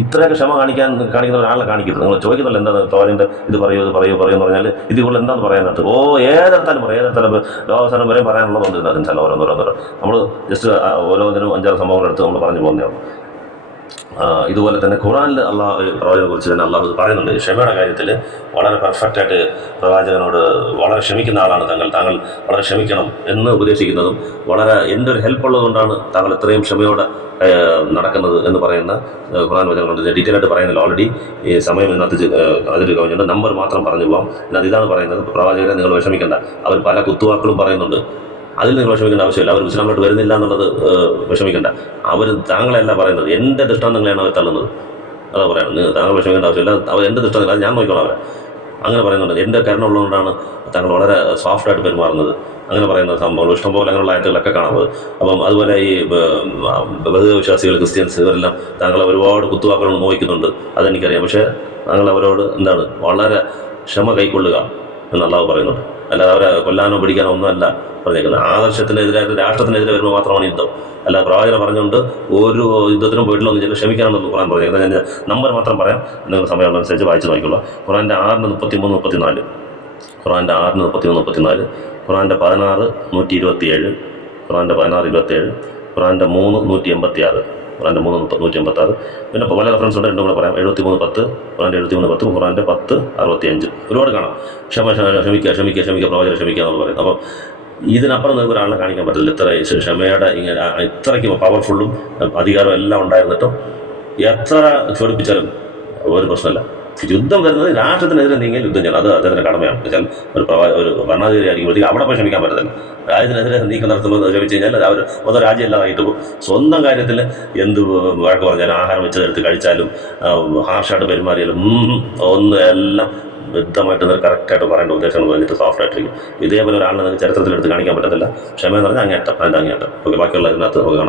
ഇത്രയൊക്കെ ക്ഷമ കാണിക്കുന്ന ഒരാളെ കാണിക്കരുത്. നിങ്ങൾ ചോദിക്കുന്നില്ല എന്താണ് പ്രവാചകന്റെ ഇത് പറയൂ എന്ന് പറഞ്ഞാൽ ഇത് കൂടുതൽ എന്താണെന്ന് പറയാനായിട്ട് ഏതെടുത്താലും ലോകസ്ഥാനം വരെയും പറയാനുള്ളതുകൊണ്ട് ഇതിനകത്ത് ഓരോന്നോരോന്നോരോ നമ്മൾ ജസ്റ്റ് ഓരോന്നിനും 5-6 സംഭവങ്ങൾ എടുത്ത് നമ്മൾ പറഞ്ഞു പോകുന്നതാണ്. ഇതുപോലെ തന്നെ ഖുറാനിൽ പ്രവാചകനെ കുറിച്ച് തന്നെ അള്ളാഹു പറയുന്നുണ്ട്. ക്ഷമയുടെ കാര്യത്തിൽ വളരെ പെർഫെക്റ്റായിട്ട് പ്രവാചകനോട് വളരെ ക്ഷമിക്കുന്ന ആളാണ് താങ്കൾ വളരെ ക്ഷമിക്കണം എന്ന് ഉപദേശിക്കുന്നതും വളരെ എൻ്റെ ഒരു ഹെൽപ്പ് ഉള്ളതുകൊണ്ടാണ് താങ്കൾ ഇത്രയും ക്ഷമയോടെ നടക്കുന്നത് എന്ന് പറയുന്ന ഖുറാൻ വചനങ്ങളുണ്ട്. ഡീറ്റെയിൽ ആയിട്ട് പറയുന്നില്ല, ഓൾറെഡി ഈ സമയം ഇതിനകത്ത് അതിൽ കവിഞ്ഞുണ്ട്. നമ്പർ മാത്രം പറഞ്ഞു പോകാം. ഇതിനകത്ത് ഇതാണ് പറയുന്നത്, പ്രവാചകനെ നിങ്ങൾ വിഷമിക്കേണ്ട. അവർ പല കുത്തുവാക്കുകളും പറയുന്നുണ്ട്, അതിൽ നിങ്ങൾ വിഷമിക്കേണ്ട ആവശ്യമില്ല. അവർ ഇസ്ലാമിലോട്ട് വരുന്നില്ല എന്നുള്ളത് വിഷമിക്കേണ്ട. താങ്കളല്ല പറയുന്നത്, എൻ്റെ ദൃഷ്ടാന്തങ്ങളെയാണ് അവർ തള്ളുന്നത്. അതാ പറയുന്നത്, താങ്കൾ വിഷമിക്കേണ്ട ആവശ്യമില്ല, അവർ എൻ്റെ ദൃഷ്ടാന്തങ്ങൾ, അത് ഞാൻ നോക്കിക്കോളാം അവരെ. അങ്ങനെ പറയുന്നുണ്ട്. എൻ്റെ കരുണ ഉള്ളതുകൊണ്ടാണ് താങ്കൾ വളരെ സോഫ്റ്റായിട്ട് പെരുമാറുന്നത്, അങ്ങനെ പറയുന്ന സംഭവങ്ങൾ ഇഷ്ടംപോലെ അങ്ങനെയുള്ള ആയത്തുകളൊക്കെ കാണുന്നത്. അപ്പം അതുപോലെ ഈ ബഹുദൈവ വിശ്വാസികൾ, ക്രിസ്ത്യൻസ്, ഇവരെല്ലാം താങ്കളെ ഒരുപാട് കുത്തുവാക്കുകൾ നോക്കുന്നുണ്ട്, അതെനിക്കറിയാം. പക്ഷേ താങ്കൾ അവരോട് എന്താണ് വളരെ ക്ഷമ കൈക്കൊള്ളുക എന്ന് അള്ളാഹു പറയുന്നുണ്ട്. അല്ലാതെ അവരെ കൊല്ലാനോ പിടിക്കാനോ ഒന്നുമല്ല പറഞ്ഞേക്കുന്നത്. ആദർശത്തിനെതിരായിട്ട് രാഷ്ട്രത്തിനെതിരെ വരുമ്പോൾ മാത്രമാണ് യുദ്ധം. അല്ലാതെ പ്രവാചകനെ പറഞ്ഞുകൊണ്ട് ഒരു യുദ്ധത്തിനും പോയിട്ടില്ല, ഒന്നും ചില ക്ഷമിക്കാനൊന്നും ഖുറാൻ പറഞ്ഞേക്കുന്നത്. ഞാൻ നമ്പർ മാത്രം പറയാം, നിങ്ങൾ സമയമുള്ളതനുസരിച്ച് വായിച്ച് നോക്കിക്കൊള്ളാം. ഖുറാൻ്റെ 6:33-34, ഖുറാൻ്റെ 6:33-34, ഖുറാൻ്റെ 16:127, ഖുറാൻ്റെ 16:27, ഖുറാൻ്റെ 3:186, ഖുറാൻ്റെ 3:186. പിന്നെ പല റെഫറൻസ് ഉണ്ട്, രണ്ടും കൂടെ പറയാം. 73:10, ഖുറാൻ്റെ 73:10, ഖുറാൻ്റെ 10:65. ഒരുപാട് കാണാം. ക്ഷമിക്കുക പ്രവാചകരെ ക്ഷമിക്കുക എന്ന് പറയുന്നത്. അപ്പം ഇതിനപ്പുറം നിങ്ങൾക്ക് ഒരാളെ കാണിക്കാൻ പറ്റില്ല. ഇത്ര ക്ഷമയുടെ ഇത്രയ്ക്ക് പവർഫുള്ളും അധികാരവും എല്ലാം ഉണ്ടായിരുന്നിട്ടും എത്ര ക്ഷോഭിപ്പിച്ചാലും ഒരു പ്രശ്നമല്ല. യുദ്ധം വരുന്നത് രാഷ്ട്രത്തിനെതിരെ നീങ്ങിയാൽ യുദ്ധം ചെയ്യണം, അത് അദ്ദേഹത്തിൻ്റെ കടമയാണ്. വെച്ചാൽ ഒരു ഭരണാധികാരി ആയിരിക്കുമ്പോഴത്തേക്ക് അവിടെ പോയി ക്ഷമിക്കാൻ പറ്റത്തില്ല. രാജ്യത്തിനെതിരെ നീക്കം നടത്തുമ്പോൾ ക്ഷമിച്ച് കഴിഞ്ഞാൽ അവർ മൊത്തം രാജ്യം ഇല്ലാതായിട്ട് പോകും. സ്വന്തം കാര്യത്തിൽ എന്ത് വഴക്ക് പറഞ്ഞാലും, ആഹാരം വെച്ചതെടുത്ത് കഴിച്ചാലും, ഹാർഷായിട്ട് പെരുമാറിയാലും ഒന്ന് എല്ലാം വ്യക്തമായിട്ട് കറക്റ്റായിട്ട് പറയേണ്ട ഉദ്ദേശങ്ങൾ പറഞ്ഞിട്ട് സോഫ്റ്റ് ആയിട്ടിരിക്കും. ഇതേപോലെ ഒരാളിനെ നിങ്ങൾക്ക് ചരിത്രത്തിലെടുത്ത് കാണിക്കാൻ പറ്റത്തില്ല. ക്ഷമ എന്ന് പറഞ്ഞാൽ അങ്ങേറ്റം, അതിൻ്റെ അങ്ങേറ്റം. ഓക്കെ, ബാക്കിയുള്ള ഇതിനകത്ത് നമുക്ക് കാണാം.